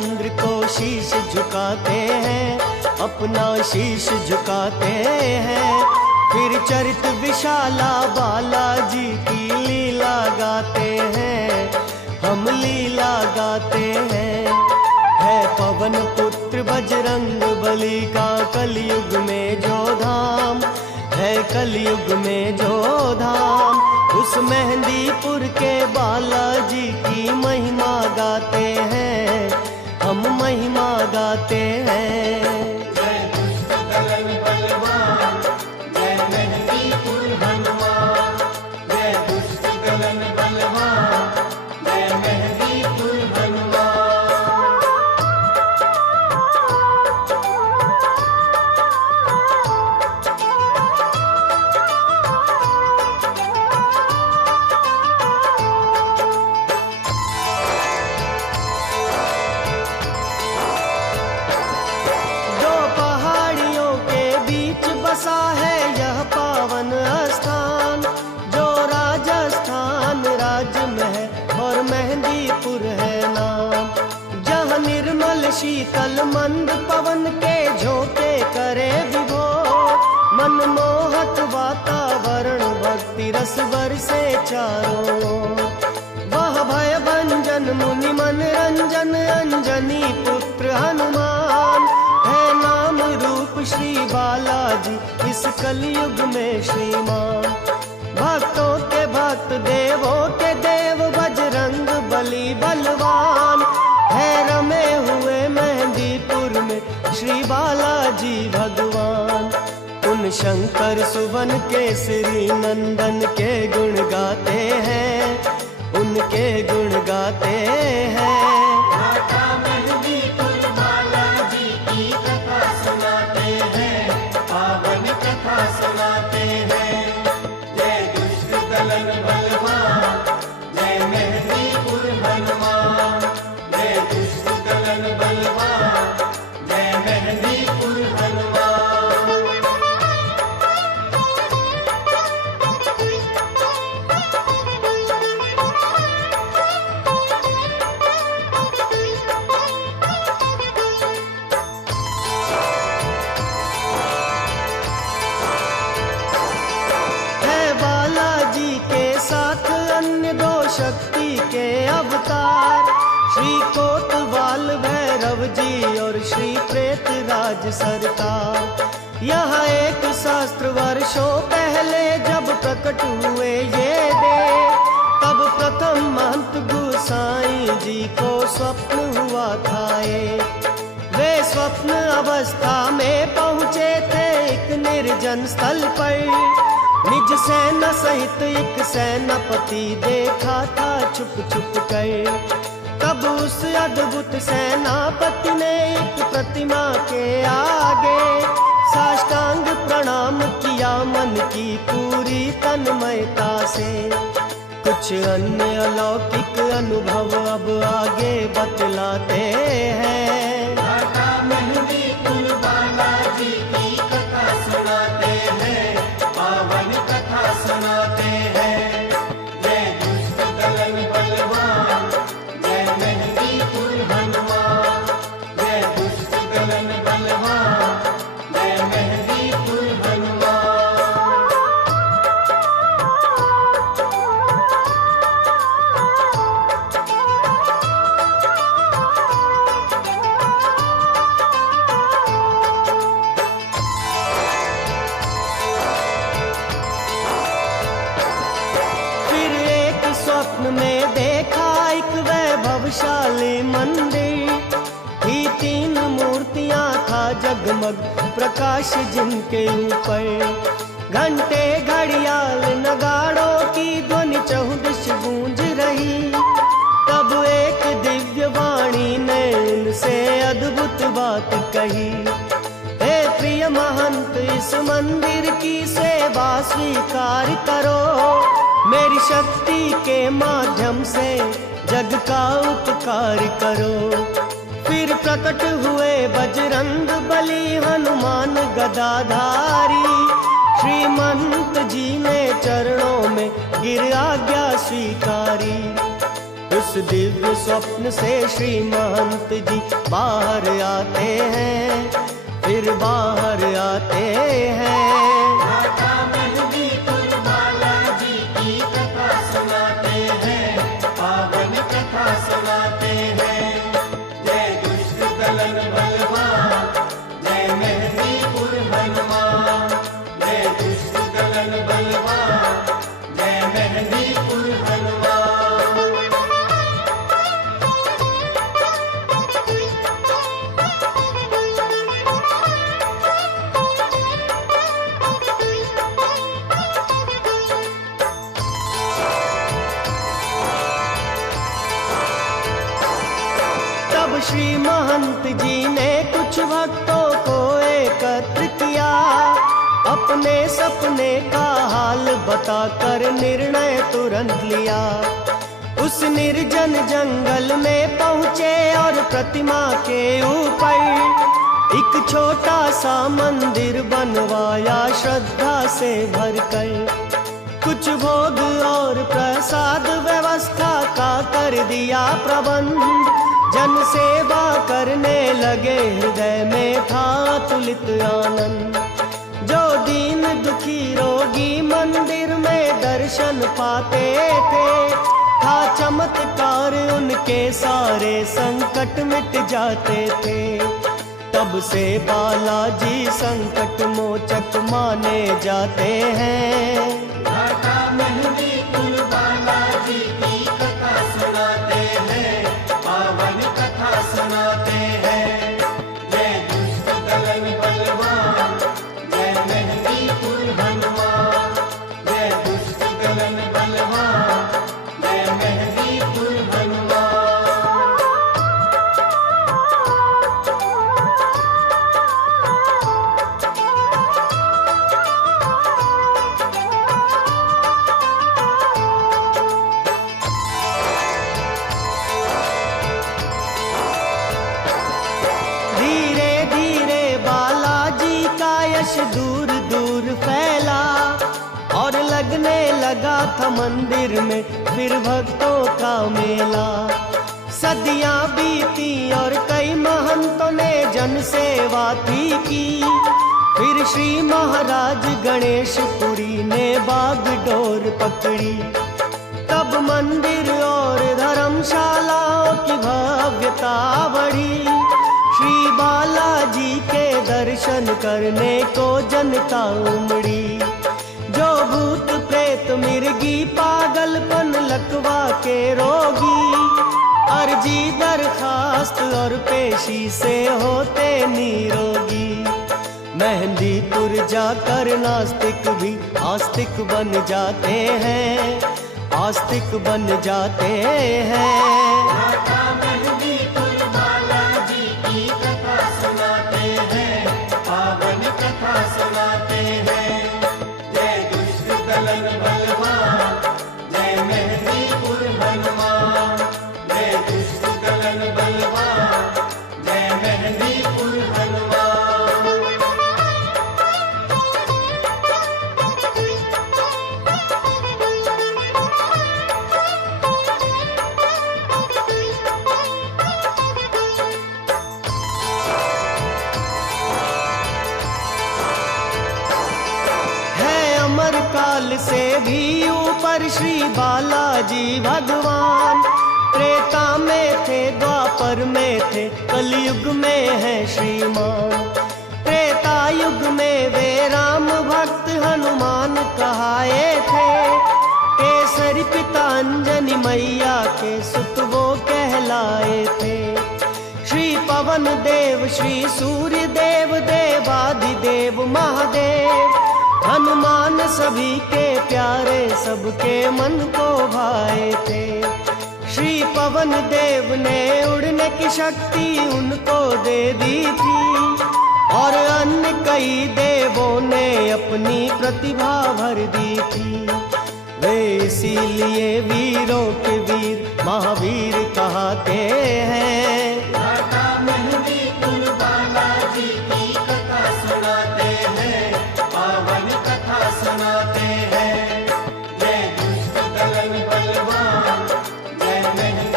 चंद्र को शीश झुकाते हैं, अपना शीश झुकाते हैं। फिर चरित विशाला बालाजी की लीला गाते हैं, हम लीला गाते हैं। है पवन पुत्र बजरंग बली का कलयुग में जो धाम, है कलयुग में जो धाम। उस मेहंदीपुर के बालाजी की महिमा गाते हैं, हम महिमा गाते हैं। जय दुष्ट दलन बलवान, जय मेहंदीपुर हनुमान। जय दुष्ट दलन बलवान, जय मेहंदीपुर हनुमान। बसा है यह पावन स्थान, जो राजस्थान राज्य में है और मेहंदीपुर है नाम। जहाँ निर्मल शीतल मंद पवन के झोंके करे विभोर, मनमोहक वातावरण भक्ति रस बरसे चारों ओर। वह भय भंजन मुनि मनरंजन अंजनी पुत्र हनुमान, है नाम रूप श्री बालाजी इस कलयुग में श्रीमान। भक्तों के भक्त देवों के देव बजरंग बली बलवान, है रमे हुए मेहंदीपुर में श्री बालाजी भगवान। उन शंकर सुवन केसरी नंदन के गुण गाते हैं, उनके गुण गाते हैं। सुनाते हैं जय दुष्ट दलन बलवान, जय मेहंदीपुर हनुमान। जय दुष्ट दलन बलवान, जय मेहंदीपुर हनुमान। शक्ति के अवतार श्री कोतवाल भैरव जी और श्री प्रेतराज सरकार। यह एक सहस्त्र वर्षों पहले जब प्रकट हुए ये देव, तब प्रथम महंत गोसाई जी को स्वप्न हुआ था एक। वे स्वप्न अवस्था में पहुँचे थे एक निर्जन स्थल पर, निज सेना सहित एक सेनापति देखा था छुप छुप कर। तब उस अद्भुत सेनापति ने एक प्रतिमा के आगे साष्टांग प्रणाम किया मन की पूरी तन्मयता से। कुछ अन्य अलौकिक अनुभव अब आगे बतलाते हैं। मेहंदीपुर बालाजी की कथा सुनाते हैं, पावन कथा सुनाते हैं। जय दुष्ट दलन बलवान, जय मेहंदीपुर हनुमान। जय दुष्ट दलन बलवान, जय मेहंदीपुर हनुमान। स्वप्न में देखा एक वैभवशाली मंदिर, ही तीन मूर्तियां था जगमग प्रकाश जिनके ऊपर। घंटे घड़ियाल नगाड़ों की ध्वनि चहुदिश गूंज रही। तब एक दिव्य वाणी ने उनसे अद्भुत बात कही, हे प्रिय महंत इस मंदिर की सेवा स्वीकार करो, मेरी शक्ति के माध्यम से जग का उपकार करो। फिर प्रकट हुए बजरंग बली हनुमान गदाधारी, श्रीमंत जी ने चरणों में गिर आज्ञा स्वीकारी। उस दिव्य स्वप्न से श्री महंत जी बाहर आते हैं, फिर बाहर आते हैं। माता मेहंदीपुर बालाजी की कथा सुनाते हैं, पावन कथा सुनाते हैं। जय दुष्ट दलन बलवान, जय मेहंदीपुर हनुमान। जय दुष्ट दलन बलवान, जय मेहंदीपुर हनुमान। श्री महंत जी ने कुछ भक्तों को एकत्र किया, अपने सपने का हाल बताकर निर्णय तुरंत लिया। उस निर्जन जंगल में पहुँचे और प्रतिमा के ऊपर एक छोटा सा मंदिर बनवाया श्रद्धा से भरकर। कुछ भोग और प्रसाद व्यवस्था का कर दिया प्रबंध। जन सेवा करने लगे, हृदय में था तुलित आनंद। जो दीन दुखी रोगी मंदिर में दर्शन पाते थे, था चमत्कार उनके सारे संकट मिट जाते थे। तब से बालाजी संकट मोचक माने जाते हैं। माता मेहंदीपुर बालाजी की कथा सुनाते हैं, पावन कथा सुनाते हैं। जय दुष्ट दलन बलवान, जय मेहंदीपुर हनुमान। जय दुष्ट दलन बलवान, जय मेहंदीपुर हनुमान। दूर दूर फैला और लगने लगा था मंदिर में फिर भक्तों का मेला। सदियां बीती और कई महंतों ने जन सेवा थी की। फिर श्री महाराज गणेशपुरी ने बागडोर पकड़ी। तब मंदिर और धर्मशालाओं की भव्यता बढ़ी। श्री बालाजी के दर्शन करने को जनता उमड़ी। जो भूत प्रेत मिर्गी पागलपन लकवा के रोगी, अर्जी दरखास्त और पेशी से होते निरोगी। मेहंदीपुर जाकर नास्तिक भी आस्तिक बन जाते हैं, आस्तिक बन जाते हैं। माता मेहंदीपुर बालाजी की कथा सुनाते हैं, पावन कथा सुनाते हैं। जय दुष्ट दलन बलवान, जय मेहंदीपुर हनुमान। जय दुष्ट दलन बलवान, जय मेहंदीपुर हनुमान। काल से भी ऊपर श्री बालाजी भगवान। त्रेता में थे, द्वापर में थे, कलयुग में है श्रीमान। त्रेता युग में वे राम भक्त हनुमान कहाए थे। केसरी पिता अंजनी मैया के सुत वो कहलाए थे। श्री पवन देव, श्री सूर्य देव, देवाधिदेव महादेव। हनुमान सभी के प्यारे, सबके मन को भाए थे। श्री पवन देव ने उड़ने की शक्ति उनको दे दी थी। और अन्य कई देवों ने अपनी प्रतिभा भर दी थी। वे इसीलिए वीरों के वीर महावीर कहते हैं। माता मेहंदीपुर बालाजी की कथा सुनाते हैं, पावन कथा सुनाते हैं। जय दुष्ट दलन बलवान, जय मेहंदी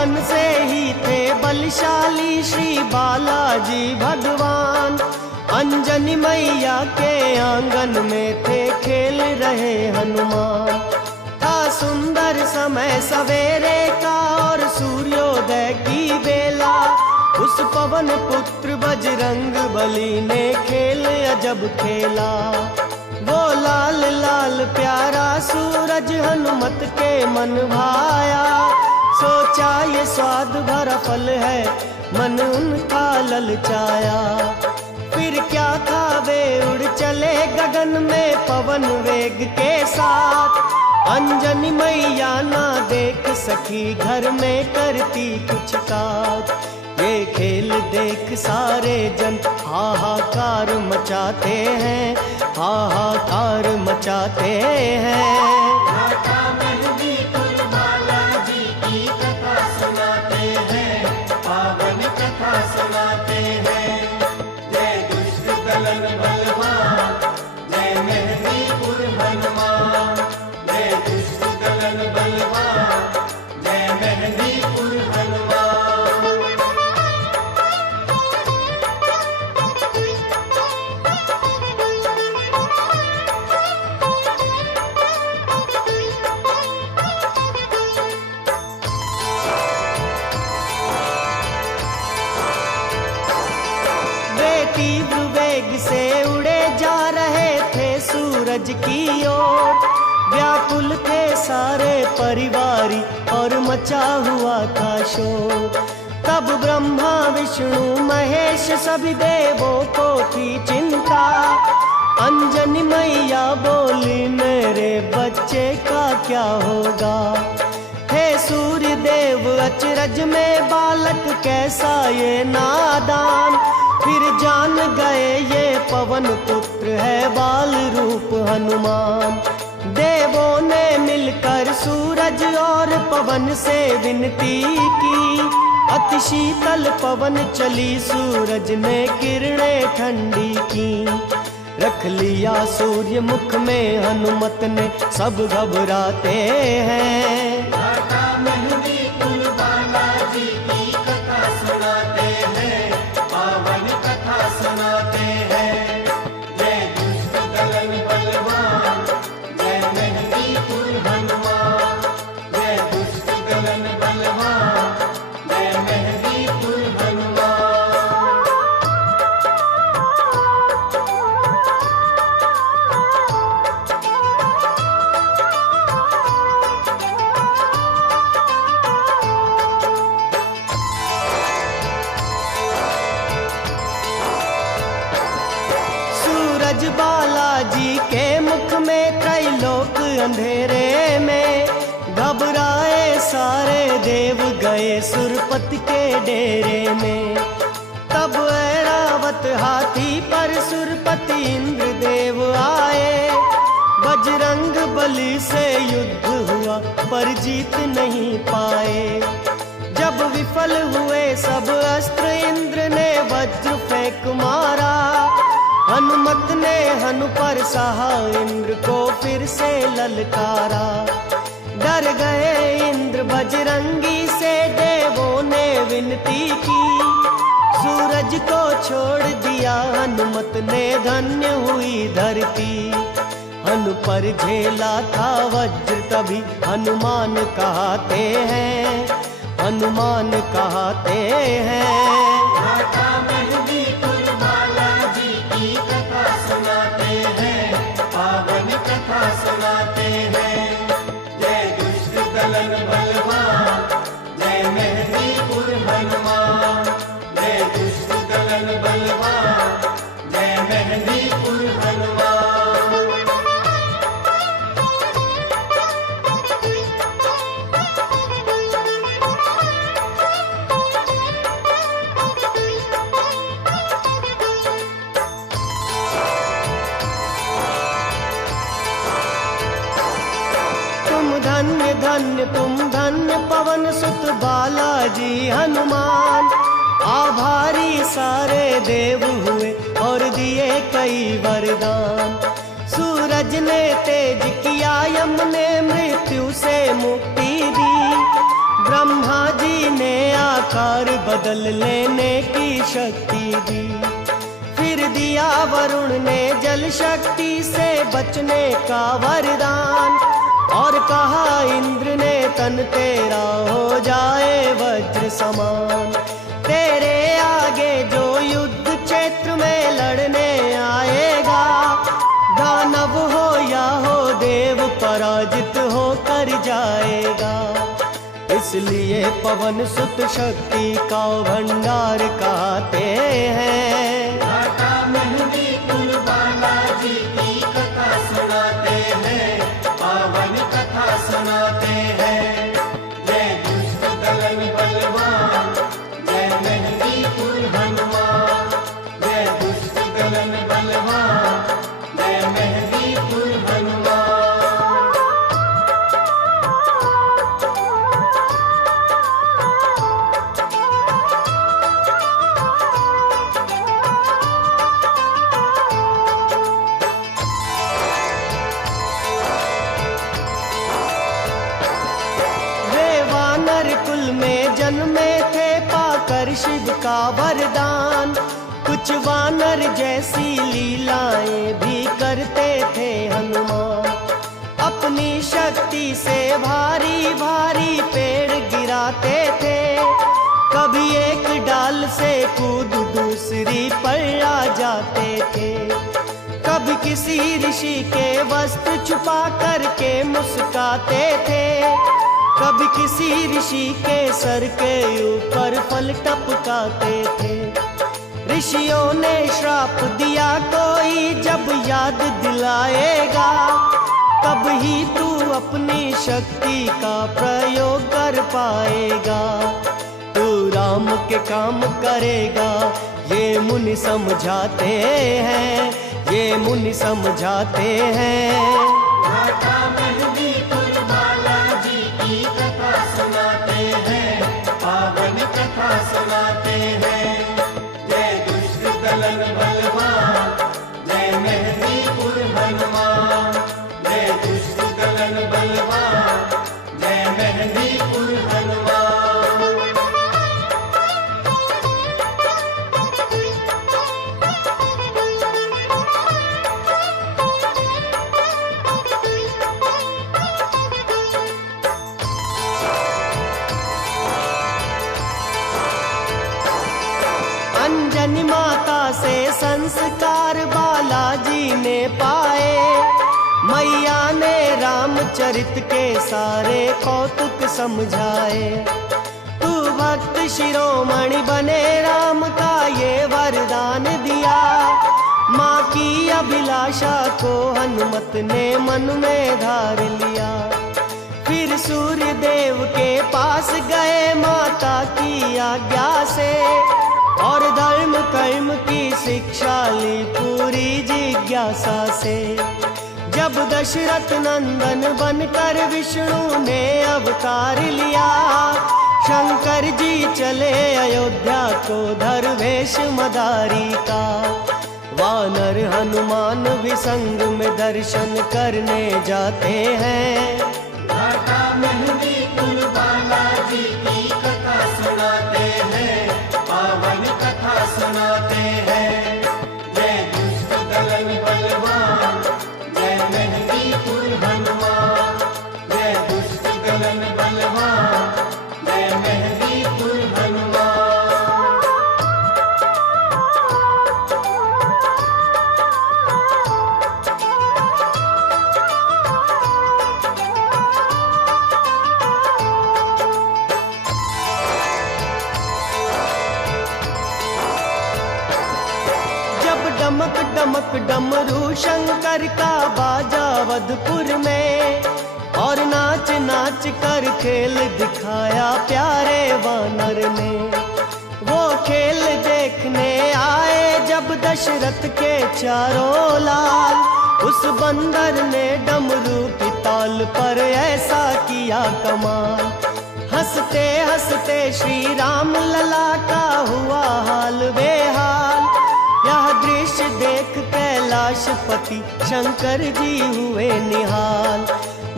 पवन से ही थे बलशाली श्री बालाजी भगवान। अंजनी मैया के आंगन में थे खेल रहे हनुमान। था सुंदर समय सवेरे का और सूर्योदय की बेला, उस पवन पुत्र बजरंग बली ने खेल अजब खेला। वो लाल लाल प्यारा सूरज हनुमत के मन भाया, सोचा ये स्वाद भरा फल है, मन उनका ललचाया। फिर क्या था वे उड़ चले गगन में पवन वेग के साथ। अंजनी मैया ना देख सकी घर में करती कुछ काज। ये खेल देख सारे जन हाहाकार मचाते हैं, हाहाकार मचाते हैं। माता मेहंदीपुर बालाजी की कथा सुनाते हैं, पावन कथा सुनाते हैं। जय दुष्ट दलन बलवान, जय मेहंदीपुर हनुमान। जय दुष्ट दलन बलवान, जय मेहंदीपुर हनुमान। तीव्र वेग से उड़े जा रहे थे सूरज की ओर। व्याकुल थे सारे परिवारी और मचा हुआ था शोर। तब ब्रह्मा विष्णु महेश सभी देवों को थी चिंता। अंजनी मैया बोली मेरे बच्चे का क्या होगा। हे सूर्य देव अचरज में बालक कैसा ये नादान। फिर जान गए ये पवन पुत्र है बाल रूप हनुमान। देवों ने मिलकर सूरज और पवन से विनती की। अति शीतल पवन चली सूरज ने किरणें ठंडी की। रख लिया सूर्य मुख में हनुमत ने सब घबराते हैं। माता मेहंदीपुर बालाजी की कथा सुनाते हैं, पावन कथा सुनाते हैं। जय दुष्ट दलन बलवान, जय मेहंदीपुर हनुमान। जय दुष्ट दलन बलवान, जय मेहंदीपुर हनुमान। सूरज बालाजी के मुख में त्रैलोक अंधेरे में। घबराए सारे देव गए सुरपति के डेरे में। तब ऐरावत हाथी पर सुरपति इंद्र देव आए। बजरंग बली से युद्ध हुआ पर जीत नहीं पाए। जब विफल हुए सब अस्त्र इंद्र ने वज्र फेंक मारा। हनुमत ने हनु पर सहा इंद्र को फिर से ललकारा। डर गए इंद्र बजरंगी से देवों ने विनती की। सूरज को छोड़ दिया हनुमत ने धन्य हुई धरती। हनु पर झेला था वज्र तभी हनुमान कहते हैं, हनुमान कहते हैं। माता मेहंदीपुर बालाजी की कथा सुनाते हैं, पावन कथा सुनाते हैं। जय दुष्ट दलन बलवान, जय मेहंदीपुर हनुमान। जय दुष्ट दलन बलवान, जय मेहंदीपुर हनुमान। धन्य धन्य तुम धन्य पवन सुत बालाजी हनुमान। आभारी सारे देव हुए और दिए कई वरदान। सूरज ने तेज किया, यम ने मृत्यु से मुक्ति दी। ब्रह्मा जी ने आकार बदल लेने की शक्ति दी। फिर दिया वरुण ने जल शक्ति से बचने का वरदान, और कहा इंद्र ने तन तेरा हो जाए वज्र समान। तेरे आगे जो युद्ध क्षेत्र में लड़ने आएगा, दानव हो या हो देव, पराजित होकर जाएगा। इसलिए पवन सुत शक्ति का भंडार कहते हैं। घाटा मेहंदी कुल बालाजी की कथा सुनाते हैं, पावन कथा सुनाते हैं। जय दुष्ट दलन बलवान, जय मेहंदी कुल हनुमान। जय दुष्ट दलन बलवान, जय मेहंदी कुल हनुमान। जन्मे थे पाकर शिव का वरदान, कुछ वानर जैसी लीलाएं भी करते थे हनुमान। अपनी शक्ति से भारी भारी पेड़ गिराते थे, कभी एक डाल से कूद दूसरी पर आ जाते थे। कभी किसी ऋषि के वस्त्र छुपा करके मुस्काते थे, कभी किसी ऋषि के सर के ऊपर फल टपकाते थे। ऋषियों ने श्राप दिया कोई जब याद दिलाएगा, तब ही तू अपनी शक्ति का प्रयोग कर पाएगा। तू राम के काम करेगा, ये मुनि समझाते हैं, ये मुनि समझाते हैं। घाटा मेहंदी कुल बालाजी की कथा सुनाते हैं, पावन कथा सुनाते हैं। जय दुष्ट दलन बलवान, जय मेहंदी कुल हनुमान। जय दुष्ट दलन बलवान, जय मेहंदी कुल हनुमान। अंजनी माता से संस्कार बालाजी ने पाए, मैया ने रामचरित के सारे कौतुक समझाए। तू भक्त शिरोमणि बने राम का ये वरदान दिया, माँ की अभिलाषा को हनुमत ने मन में धार लिया। फिर सूर्य देव के पास गए माता की आज्ञा से, और धर्म कर्म की शिक्षा ली पूरी जिज्ञासा से। जब दशरथ नंदन बनकर विष्णु ने अवतार लिया, शंकर जी चले अयोध्या को धर्वेश मदारी का। वानर हनुमान भी संग में दर्शन करने जाते हैं। घाटा मेहंदी कुल बालाजी की कथा सुनाते हैं, पावन कथा सुनाते हैं। जय दुष्ट दलन बलवान, जय मेहंदी कुल हनुमान। जय दुष्ट दलन बलवान, जय मेहंदी कुल हनुमान। डमक डमक डमरू शंकर का बाजा वधपुर में, और नाच नाच कर खेल दिखाया प्यारे वानर ने। वो खेल देखने आए जब दशरथ के चारों लाल, उस बंदर ने डमरू की ताल पर ऐसा किया कमाल। हंसते हंसते श्री राम लला का हुआ हाल बेहाल। यह दृश्य देख कैलाशपति शंकर जी हुए निहाल।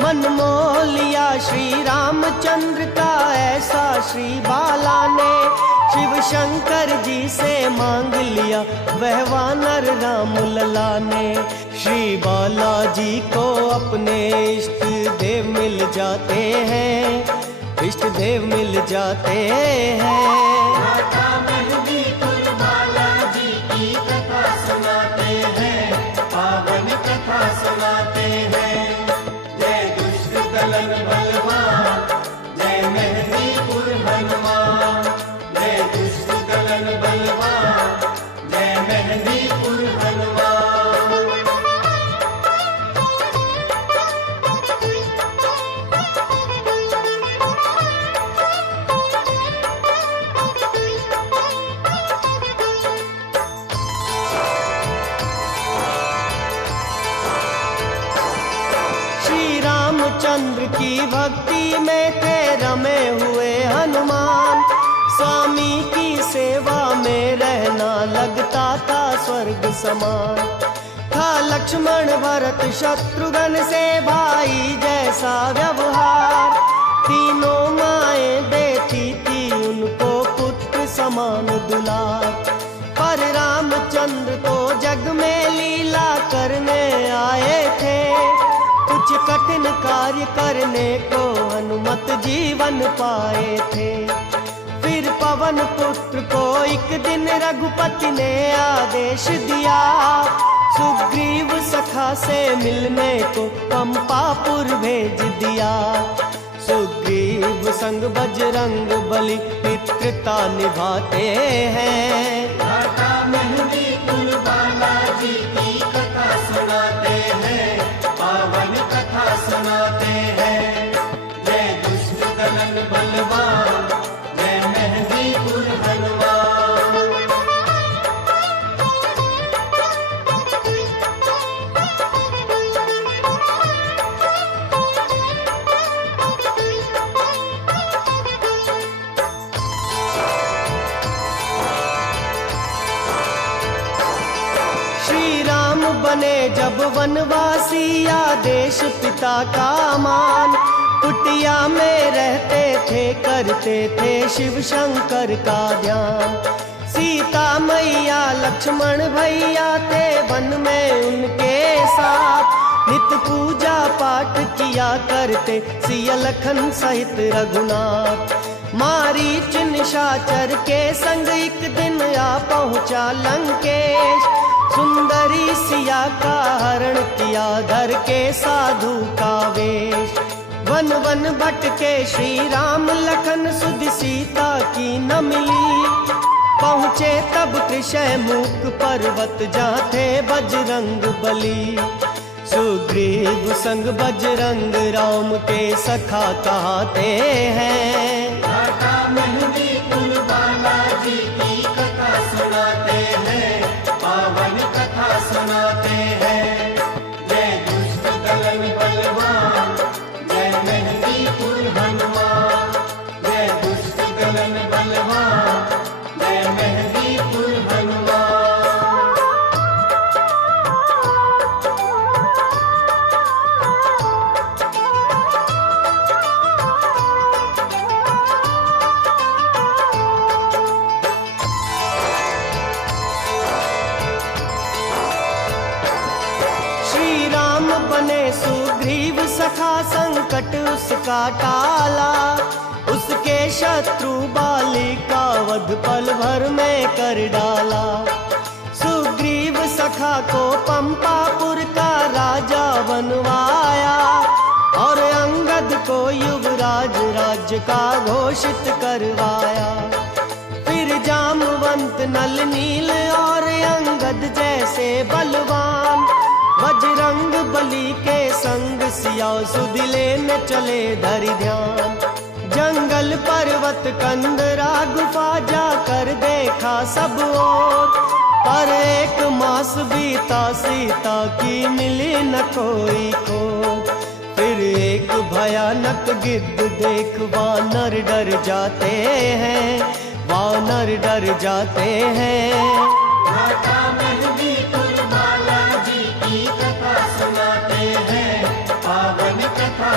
मन मोह लिया श्री रामचंद्र का ऐसा श्री बाला ने शिव शंकर जी से मांग लिया वह वानर राम लला ने। श्री बालाजी को अपने इष्ट देव मिल जाते हैं, इष्ट देव मिल जाते हैं। माता मेहंदीपुर बालाजी की कथा सुनाते हैं, पावन कथा सुनाते हैं। जय दुष्ट दलन बलवान, जय मेहंदीपुर हनुमान। जय दुष्ट दलन बलवान, जय मेहंदीपुर हनुमान। चंद्र की भक्ति में थे रमे हुए हनुमान। स्वामी की सेवा में रहना लगता था स्वर्ग समान। था लक्ष्मण भरत शत्रुघ्न से भाई जैसा व्यवहार। तीनों माएं देती थी उनको पुत्र समान दुलार। पर रामचंद्र तो जग में लीला करने आए थे। कुछ कठिन कार्य करने को हनुमत जीवन पाए थे। फिर पवन पुत्र को एक दिन रघुपति ने आदेश दिया। सुग्रीव सखा से मिलने को पंपापुर भेज दिया। सुग्रीव संग बजरंग बली मित्रता निभाते हैं। माता मेहंदीपुर बालाजी की कथा सुनाते हैं, पावन कथा सुनाते हैं। जय दुष्ट दलन बलवान, जय मेहंदीपुर हनुमान। बने जब वनवासी आदेश पिता का मान। कुटिया में रहते थे करते थे शिव शंकर का ध्यान। सीता मैया लक्ष्मण भैया थे वन में उनके साथ। नित पूजा पाठ किया करते सिया लखन सहित रघुनाथ। मारीच निशाचर के संग एक दिन आ पहुँचा लंकेश। सुंदरी सिया का हरण किया धर के साधु का वेश। वन वन भटके श्री राम लखन सुध सीता की न मिली। पहुँचे तब त्रिशैमुख पर्वत जहाँ थे बजरंग बली। सुग्रीव संग बजरंग राम के सखा कहते हैं। माता मेहंदीपुर बालाजी की कथा सुनाते हैं, पावन कथा सुनाते हैं। जय दुष्ट दलन बलवान, जय मेहंदीपुर हनुमान। जय दुष्ट दलन बलवान, जय मेहंदीपुर हनुमान। बने सुग्रीव सखा संकट उसका टाला। उसके शत्रु बाली का वध पल भर में कर डाला। सुग्रीव सखा को पंपापुर का राजा बनवाया। और अंगद को युवराज राज्य का घोषित करवाया। फिर जामवंत नल नील और अंगद जैसे बलवान बजरंग बली के संग सिया सुध लेने चले धरि ध्यान। जंगल पर्वत कंदरा गुफा जाकर देखा सब ओर। पर एक मास बीता सीता की मिली न कोई को। फिर एक भयानक गिद्ध देख वानर डर जाते हैं, वानर डर जाते हैं। माता मेहंदीपुर बालाजी की कथा सुनाते हैं, पावन कथा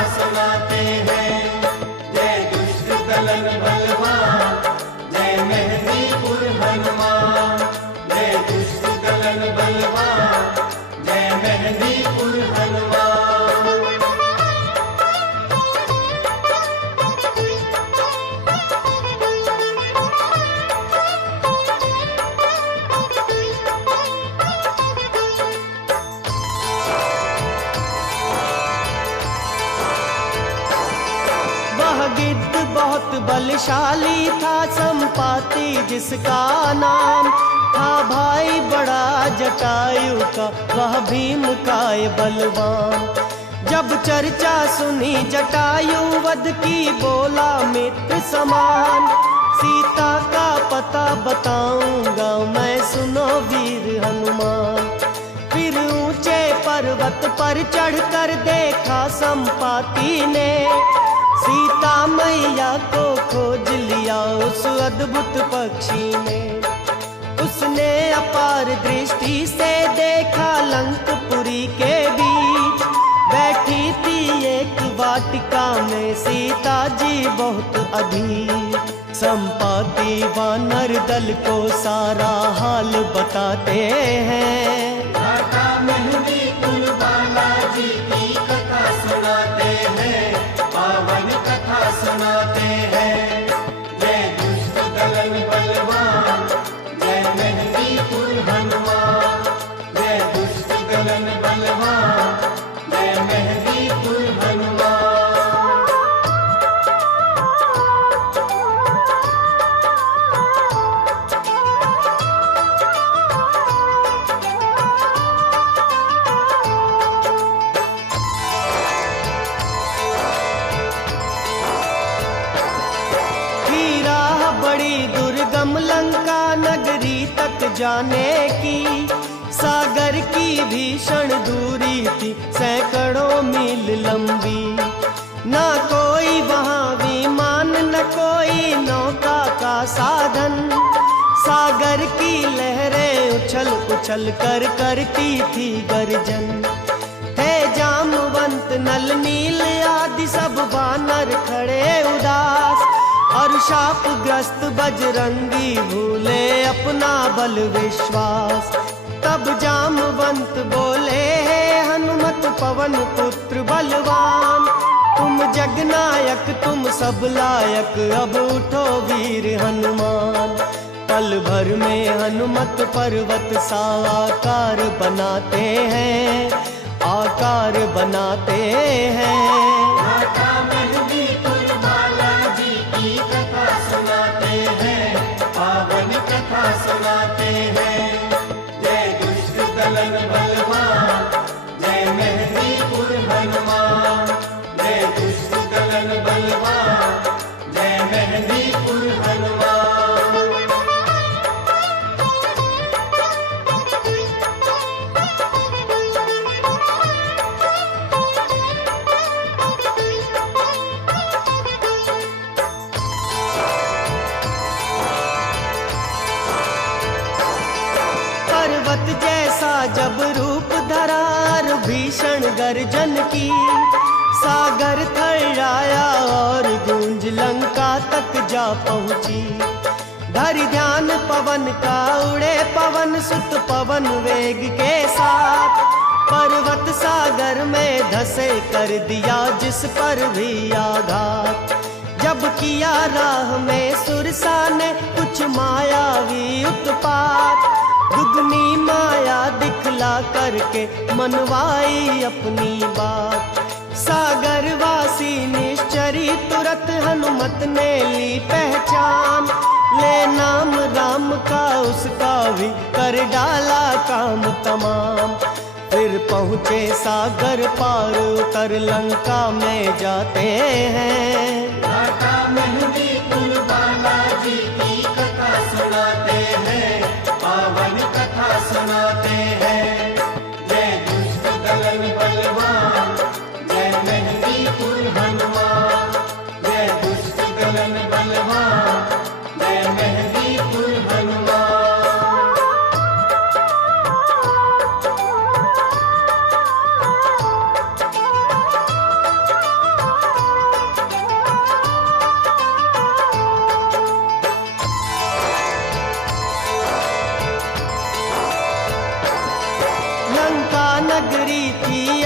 सुनाते हैं। जय दुष्ट दलन बलवान, जय मेहंदीपुर हनुमान। जय दुष्ट दलन बलवान, जय मेहंदीपुर हनुमान। वह गिद्ध बहुत बलशाली था, संपाति जिसका नाम था भाई बड़ा जटायु का, वह भीम काय बलवान। जब चर्चा सुनी जटायु वध की, बोला मित्र समान, सीता का पता बताऊंगा मैं, सुनो वीर हनुमान। फिर ऊंचे पर्वत पर चढ़कर देखा संपाति ने, सीता मैया को खोज लिया उस अद्भुत पक्षी ने। उसने अपार दृष्टि से देखा लंकपुरी के बीच, बैठी थी एक वाटिका में सीता जी बहुत अधीर। संपाति वानर दल को सारा हाल बताते हैं, राजा मेहंदीपुर बालाजी की कथा सुनाते हैं, पावन कथा सुनाते हैं। जय दुष्ट दलन बलवान, जय मेहंदीपुर हनुमान। जय दुष्ट दलन बलवान, जय मेहंदीपुर हनुमान। बड़ी दुर्गम लंका नगरी तक जाने की, सागर की भीषण दूरी थी सैकड़ों मील लंबी। ना कोई वहाँ विमान, न कोई नौका का साधन, सागर की लहरें उछल उछल कर करती थी गर्जन। थे जामवंत नल नील आदि सब वानर खड़े उदास, और शापग्रस्त बजरंगी भूले अपना बल विश्वास। तब जामवंत बोले, हे हनुमत पवन पुत्र बलवान, तुम जगनायक तुम सब लायक, अब उठो वीर हनुमान। पल भर में हनुमत पर्वत सा आकार बनाते हैं, आकार बनाते हैं। राजा मेहंदीपुर बालाजी की कथा सुनाते हैं, पावन कथा सुनाते हैं। जय दुष्ट दलन बलवान, जय मेहंदीपुर हनुमान। जय दुष्ट दलन बलवान, जय मेहंदीपुर हनुमान। पर्वत जैसा जब रूप धरा भीषण गर्जन की, सागर थर्राया और गूंज लंका तक जा पहुंची। धरि ध्यान पवन का उड़े पवन सुत पवन वेग के साथ, पर्वत सागर में धसे कर दिया जिस पर भी आघात। जब किया राह में सुरसा ने कुछ मायावी उत्पात, दुगनी माया दिखला करके मनवाई अपनी बात। सागरवासी निश्चरी तुरत हनुमत ने ली पहचान, ले नाम राम का उसका भी कर डाला काम तमाम। फिर पहुँचे सागर पार उतर लंका में जाते हैं। राजा मेहंदीपुर बालाजी की कथा सुनाते हैं, पावन कथा सुनाते हैं। जय दुष्ट दलन बलवान, जय मेहंदीपुर हनुमान। जय दुष्ट दलन बलवान, जय मेहंदीपुर हनुमान।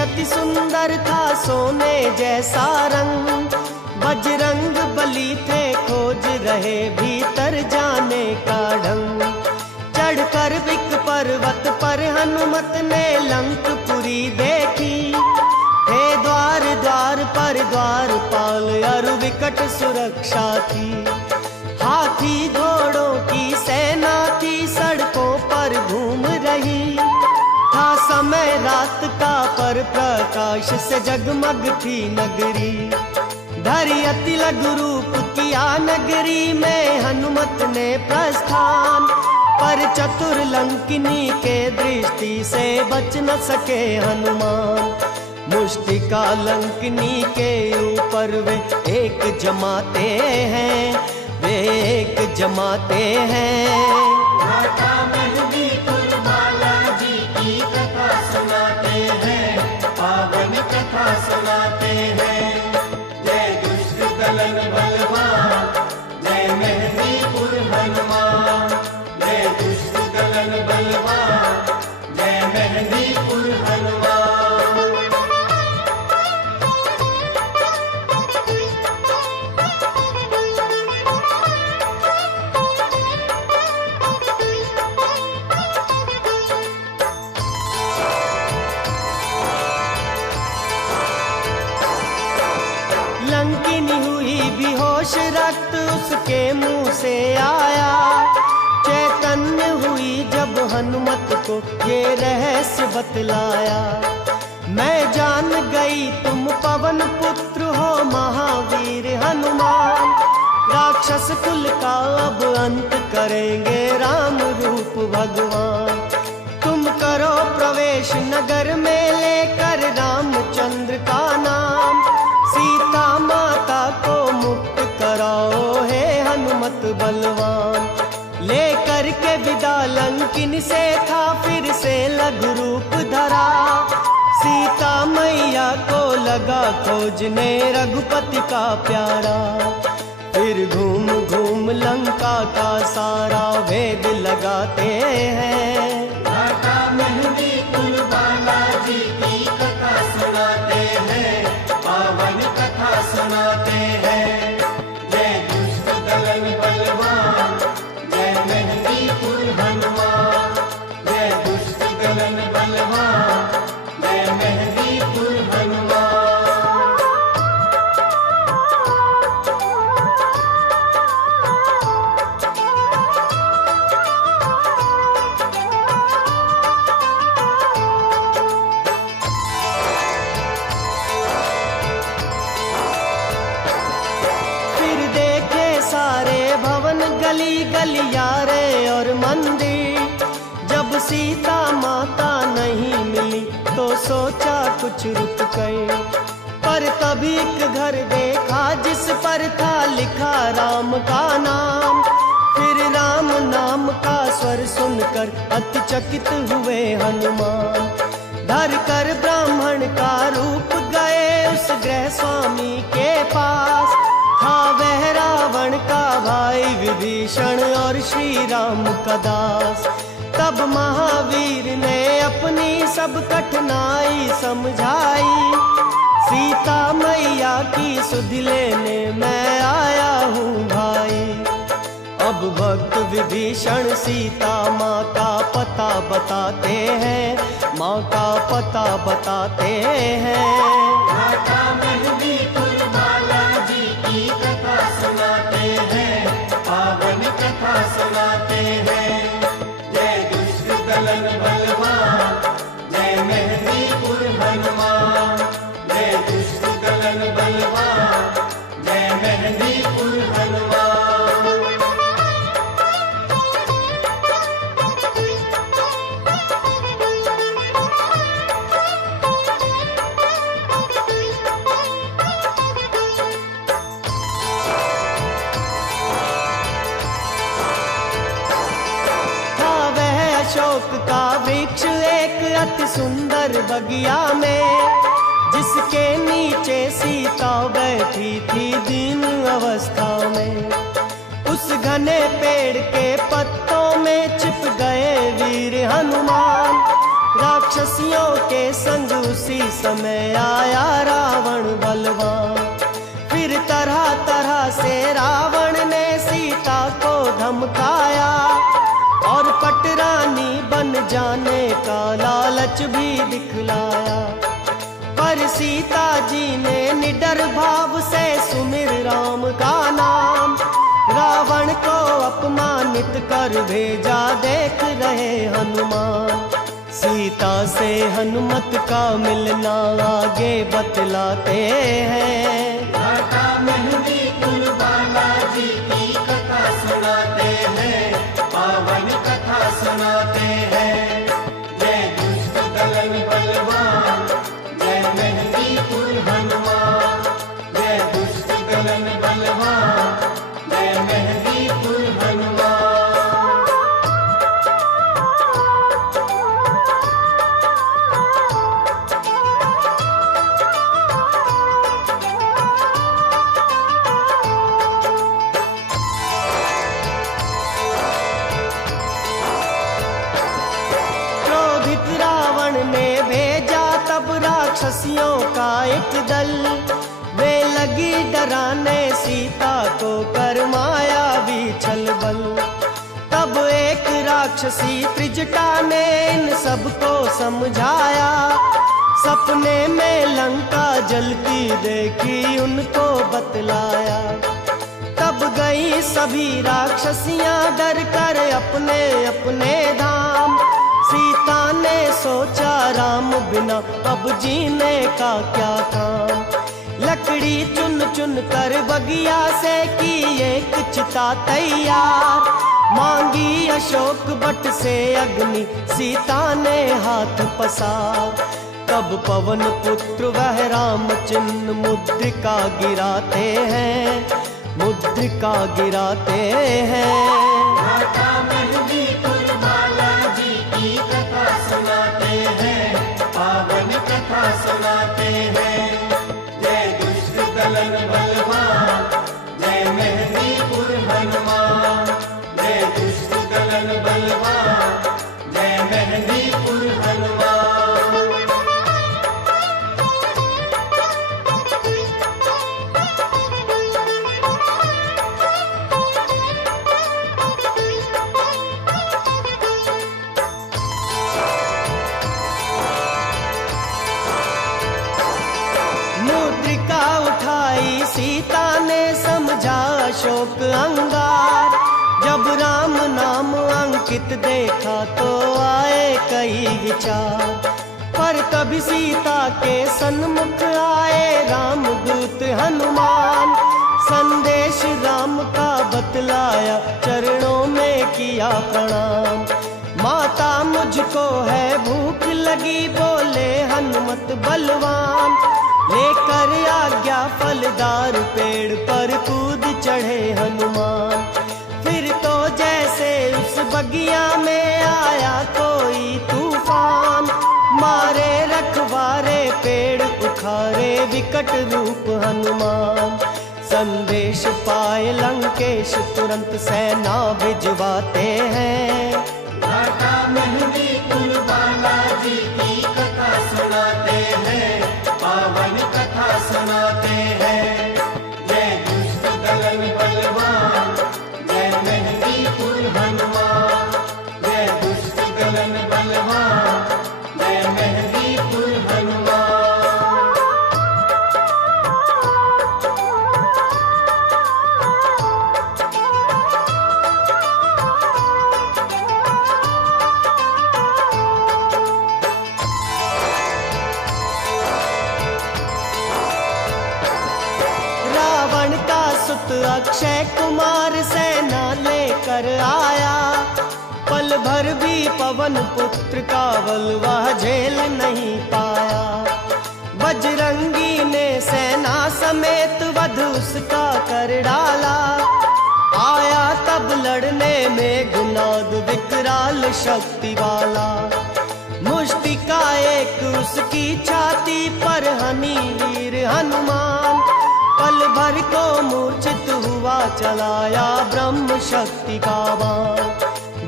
अति सुंदर था सोने जैसा रंग। बजरंग बली थे खोज रहे भीतर जाने का ढंग। चढ़कर एक पर्वत पर हनुमत ने लंकपुरी देखी। हे द्वार द्वार पर द्वारपाल अरु विकट सुरक्षा थी। हाथी घोड़ों की सेना थी सड़कों पर घूम रही। था समय रात का पर प्रकाश से जगमग थी नगरी। धरि अति लघु रूप किया नगरी में हनुमत ने प्रस्थान। पर चतुर लंकिनी के दृष्टि से बच न सके हनुमान। मुष्टिका लंकिनी के ऊपर वे एक जमाते हैं, वे एक जमाते हैं। माता मेहंदीपुर बालाजी की कथा सुनाते हैं, पावन कथा सुनाते हैं। जय दुष्ट दलन बलवान, जय मेहंदीपुर हनुमान। जय दुष्ट दलन बलवान, जय मेहंदीपुर हनुमान। लंकिनी हुई बेहोश, रक्त उसके मुंह से आया। चैतन्य हुई जब हनुमत को ये रहस्य बतलाया। मैं जान गई तुम पवन पुत्र हो महावीर हनुमान। राक्षस कुल का अब अंत करेंगे राम रूप भगवान। तुम करो प्रवेश नगर में लेकर रामचंद्र का नाम। सीता माता को मुक्त कराओ हे हनुमत बलवान। लेकर के विदा लंकिन से था फिर से लघु रूप धरा। सीता मैया को लगा खोजने रघुपति का प्यारा। फिर घूम घूम लंका का सारा भेद लगाते हैं। माता मेहंदीपुर बालाजी की कथा सुनाते हैं, पावन कथा सुनाते हैं। जय दुष्ट दलन बलवान, जय मेहंदीपुर हनुमान। जय दुष्ट दलन बलवान, जय मेहंदीपुर हनुमान। गली गलियारे और मंदिर। जब सीता माता नहीं मिली तो सोचा कुछ रुक गए। पर तभी एक घर देखा जिस पर था लिखा राम का नाम। फिर राम नाम का स्वर सुनकर अति चकित हुए हनुमान। धर कर ब्राह्मण का रूप गए उस गृह स्वामी के पास। था वह रावण का भाई विभीषण और श्री राम का दास। तब महावीर ने अपनी सब कठिनाई समझाई। सीता मैया की सुध लेने मैं आया हूँ भाई। अब भक्त विभीषण सीता माँ का पता बताते हैं, माँ का पता बताते हैं। माता मेहंदीपुर बालाजी की कथा सुनाते हैं, पावन कथा सुनाते हैं। जय दुष्ट दलन बलवान, जय मेहंदीपुर हनुमान। जय दुष्ट दलन बलवान, जय मेहंदीपुर हनुमान। अशोक का वृक्ष एक अति सुंदर बगिया में, जिसके नीचे सीता बैठी थी दीन अवस्था में। उस घने पेड़ के पत्तों में छिप गए वीर हनुमान। राक्षसियों के संग उसी समय आया रावण बलवान। फिर तरह तरह से रावण ने सीता को धमकाया और पटरानी बन जाने का लालच भी दिखलाया। पर सीता जी ने निडर भाव से सुमिर राम का नाम, रावण को अपमानित कर भेजा देख रहे हनुमान। सीता से हनुमत का मिलना आगे बतलाते हैं। घाटा मेहंदी कुल बालाजी की कथा सुनाते हैं, पावन कथा सुनाते हैं। जय दुष्ट दलन बलवान, जय मेहंदी कुल हनुमान। जय दुष्ट दलन बलवान, जय मेहंदी कुल हनुमान। राक्षसियों का एक दल, वे लगी डराने सीता को कर मायावी छल बल। तब एक राक्षसी त्रिजटा ने इन सबको समझाया, सपने में लंका जलती देखी उनको बतलाया। तब गई सभी राक्षसियां डर कर अपने अपने धाम। सीता ने सोचा राम बिना अब जीने का क्या काम। लकड़ी चुन चुन कर बगिया से की एक चिता तैयार, मांगी अशोक बट से अग्नि सीता ने हाथ पसार। तब पवन पुत्र वह राम चिन्ह मुद्रिका गिराते हैं, मुद्रिका गिराते हैं। सुनाते हैं, पावन कथा सुनाते हैं। जय दुष्ट दलन बलवान, जय मेहंदी कुल हनुमान। जय दुष्ट दलन बलवान, जय मेहंदी कुल हनुमान। सीता ने समझा अशोक अंगार, जब राम नाम अंकित देखा तो आए कई विचार। पर तभी सीता के सन्मुख आए रामदूत हनुमान, संदेश राम का बतलाया चरणों में किया प्रणाम। माता मुझको है भूख लगी बोले हनुमत बलवान, लेकर आज्ञा फलदार पेड़ पर कूद चढ़े हनुमान। फिर तो जैसे उस बगिया में आया कोई तूफान, मारे रखवारे पेड़ उखाड़े विकट रूप हनुमान। संदेश पाए लंकेश तुरंत सेना भिजवाते हैं। घाटा मेहंदी कुल बालाजी की कथा सुनाते हैं, पावन कथा सुनाते हैं। जय दुष्ट दलन बलवान, जय मेहंदी कुल हनुमान। जय दुष्ट दलन बलवान, जय मेहंदी कुल हनुमान। अक्षय कुमार सेना लेकर आया, पल भर भी पवन पुत्र का बल वह झेल नहीं पाया। बजरंगी ने सेना समेत वध उसका कर डाला, आया तब लड़ने में गुनाद विकराल शक्ति वाला। मुष्टिका एक उसकी छाती पर हनी वीर हनुमान, पल भर को मूर्छित हुआ चलाया ब्रह्म शक्ति का बाण।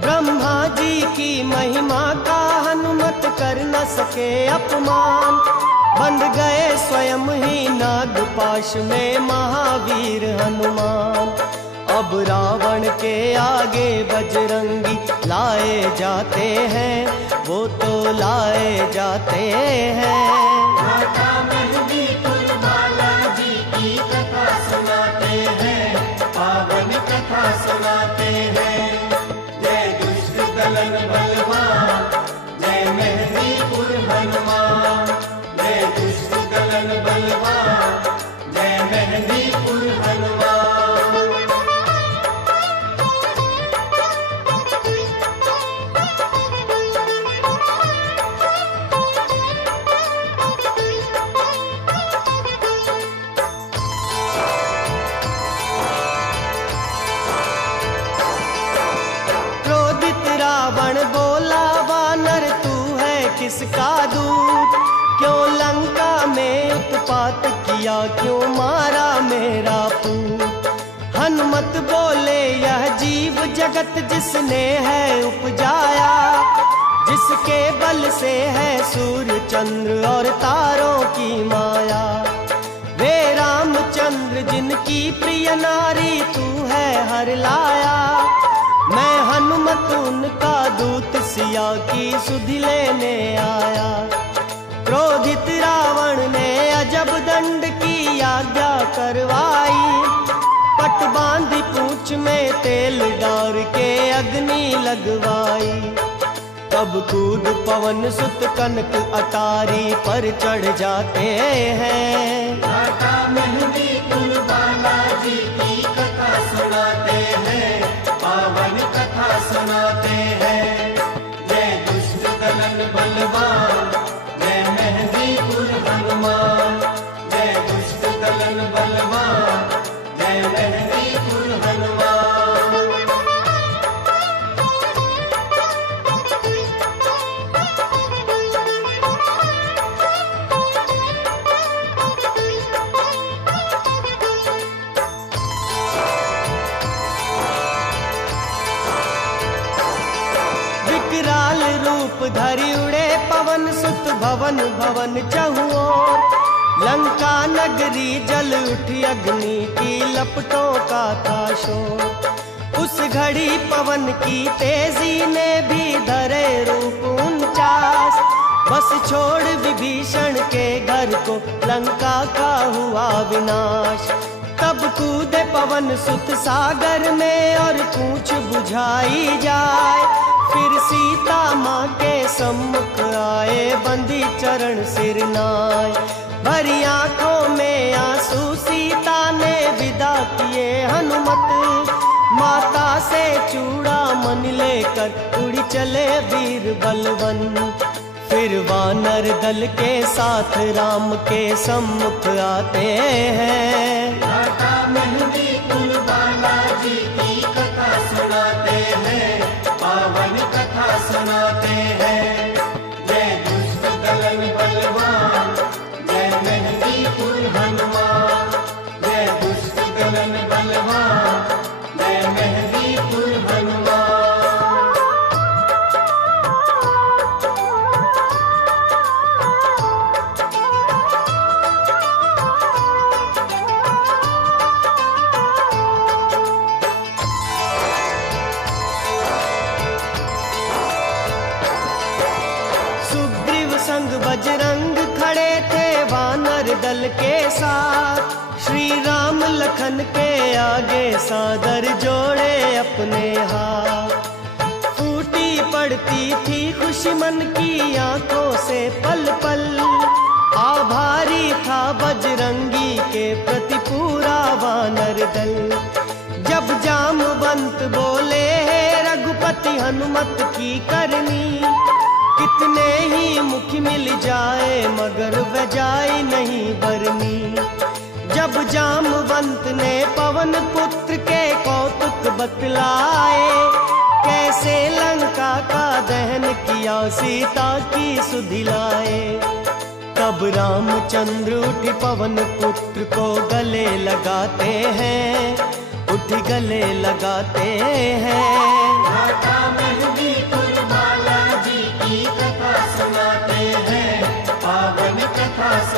ब्रह्मा जी की महिमा का हनुमत कर न सके अपमान, बंध गए स्वयं ही नागपाश में महावीर हनुमान। अब रावण के आगे बजरंगी लाए जाते हैं, वो तो लाए जाते हैं। माता मेहंदीपुर बालाजी की कथा सुनाते हैं, पावन कथा सुनाते हैं। जय दुष्ट दलन बलवान, जय मेहंदीपुर हनुमान। जय दुष्ट दलन बलवान, जय मेहंदीपुर हनुमान। किसका दूत, क्यों लंका में उत्पात किया, क्यों मारा मेरा पूत। हनुमत बोले यह जीव जगत जिसने है उपजाया, जिसके बल से है सूर्य चंद्र और तारों की माया। वे रामचंद्र जिनकी प्रिय नारी तू है हर लाया, मैं हनुमत उनका दूत सिया की सुधि लेने आया। क्रोधित रावण ने अजब दंड की आज्ञा करवाई, पट बांधी पूंछ में तेल डाल के अग्नि लगवाई। तब कूद पवन सुत कनक अटारी पर चढ़ जाते हैं। माता मेहंदीपुर बालाजी की कथा सुनाते हैं, पावन कथा सुनाते हैं। जय दुष्ट दलन बलवान, जय मेहंदीपुर हनुमान। जय दुष्ट दलन बलवान, जय मेहंदीपुर हनुमान। विकराल रूप धरि उड़े पवन सुत भवन भवन चहुओर। लंका नगरी जल उठी अग्नि की लपटों का था शोर। उस घड़ी पवन की तेजी ने भी धरे रूप 49, बस छोड़ विभीषण के घर को लंका का हुआ विनाश। तब कूदे पवन सुत सागर में और पूछ बुझाई जाए, फिर सीता माँ के सम्मुख आए बंदी चरण सिर नाय। भरी आंखों में आंसू सीता ने विदा किए हनुमत, माता से चूड़ा मन लेकर उड़ी चले वीर बलवन। फिर वानर दल के साथ राम के सम्मुख आते हैं। माता मेहंदीपुर बालाजी की कथा सुनाते हैं, पावन कथा सुनाते हैं। जय दुष्ट दलन बलवान, जय मेहंदीपुर हनुमान। जय दुष्ट दलन बलवान, जय मेहंदीपुर हनुमान। संग बजरंग खड़े थे वानर दल के साथ, श्री राम लखन के आगे सादर जोड़े अपने हाथ। फूटी पड़ती थी खुशी मन की आंखों से पल पल, आभारी था बजरंगी के प्रति पूरा वानर दल। जब जामवंत बोले हे रघुपति हनुमत की करनी, कितने ही मुख मिल जाए मगर वह जाए नहीं बरनी। जब जामवंत ने पवन पुत्र के कौतुक बतलाए, कैसे लंका का दहन किया सीता की सुधि लाए। तब रामचंद्र उठ पवन पुत्र को गले लगाते हैं, उठ गले लगाते हैं।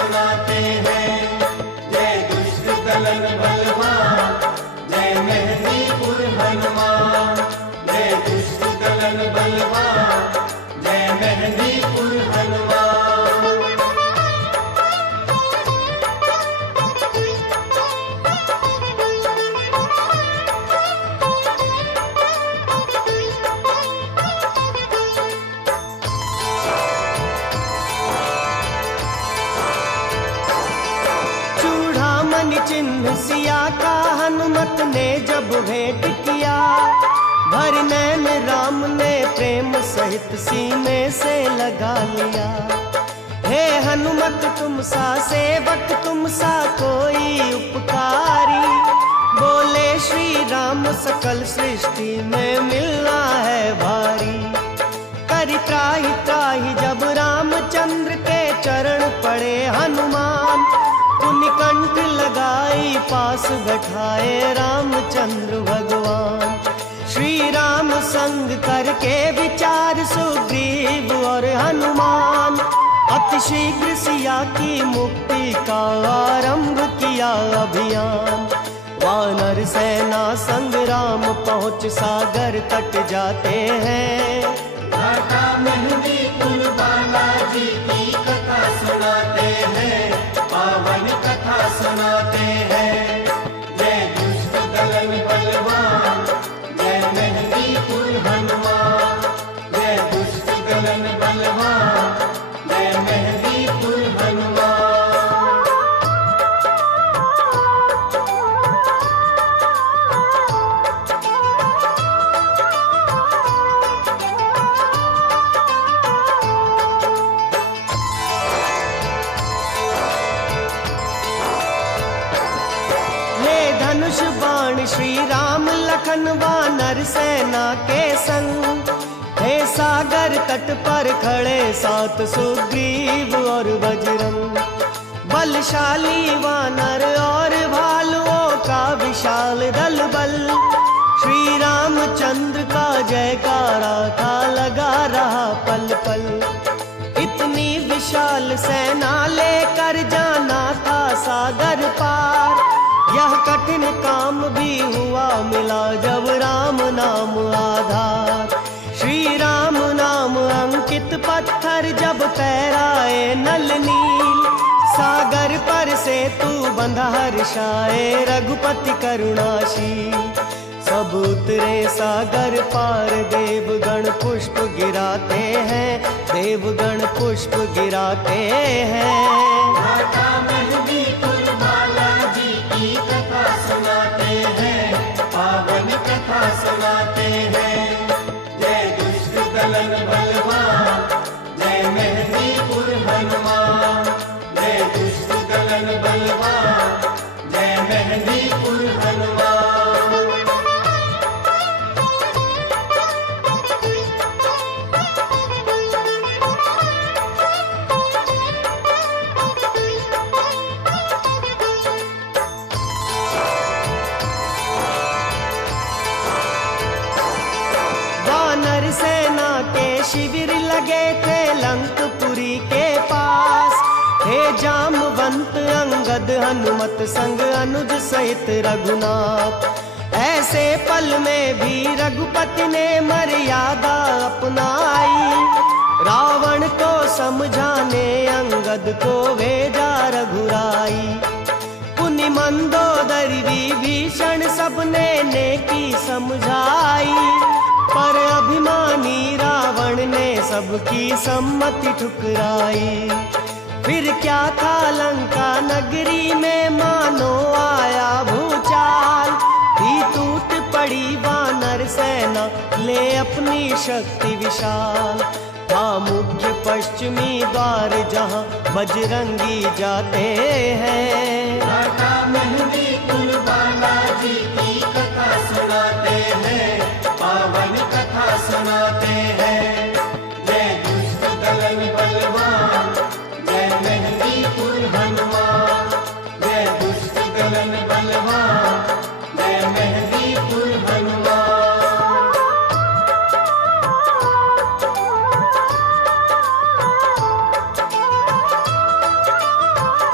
सुनाते हैं। जय दुष्ट दलन बलवान, जय मेहंदीपुर हनुमान। जय दुष्ट दलन बलवान, जय मेहंदीपुर हनुमान। चिन्ह सिया का हनुमत ने जब भेंट किया, भर नैन राम ने प्रेम सहित सीने से लगा लिया। हे हनुमत तुम सा सेवक, तुम सा कोई उपकारी, बोले श्री राम सकल सृष्टि में मिलना है भारी। करि त्राहि त्राहि जब रामचंद्र के चरण पड़े हनुमान, पुनिकंठ लगाई पास बैठाए रामचंद्र भगवान। श्री राम संग करके विचार सुग्रीव और हनुमान, अति शीघ्र सिया की मुक्ति का आरंभ किया अभियान। वानर सेना संग राम पहुँच सागर तट जाते हैं। घाटा मेहंदीपुर बालाजी की कथा सुनाते हैं, पावन कथा सुनाते हैं। जय दुष्ट दलन बलवान, जय मेहंदीपुर हनुमान। जय दुष्ट दलन बलवान, जय मेहंदीपुर हनुमान। धनुष बाण श्री राम लखन वानर सेना के संग, हे सागर तट पर खड़े सात सुग्रीव और बजरंग। बलशाली वानर और भालुओं का विशाल दल बल, श्री रामचंद्र का जयकारा था लगा रहा पल पल। इतनी विशाल सेना लेकर जाना था सागर पार, यह कठिन काम भी हुआ मिला जब राम नाम आधार। श्री राम नाम अंकित पत्थर जब तैराए नल नील, सागर पर से तू बंधा हर्षाए रघुपति करुणाशील। सब उतरे सागर पार, देवगण पुष्प गिराते हैं, देवगण पुष्प गिराते हैं। घाटा मेहंदीपुर बालाजी की कथा सुनाते हैं, पावन कथा सुनाते हैं। जय दुष्ट दलन बलवान, जय मेहंदीपुर हनुमान। जय दुष्ट दलन बलवान, जय मेहंदीपुर हनुमान। वानर सेना के शिविर लगे थे लंकपुरी के पास, हे जामवंत अंगद हनुमत संग अनुज सहित रघुनाथ। ऐसे पल में भी रघुपति ने मर्यादा अपनाई, रावण को समझाने अंगद को भेजा रघुराई। पुनि मंदोदरी विभीषण सबने नेकी समझाई, पर अभिमानी रावण ने सबकी सम्मति ठुकराई। फिर क्या था लंका नगरी में मानो आया भूचाल, ही टूट पड़ी वानर सेना ले अपनी शक्ति विशाल। था मुख्य पश्चिमी द्वार जहाँ बजरंगी जाते हैं। घाटा मेहंदीपुर बालाजी की कथा सुनाते हैं, पावन कथा सुनाते हैं। जय दुष्ट दलन बलवान, जय मेहंदीपुर हनुमान। जय दुष्ट दलन बलवान, जय मेहंदीपुर हनुमान।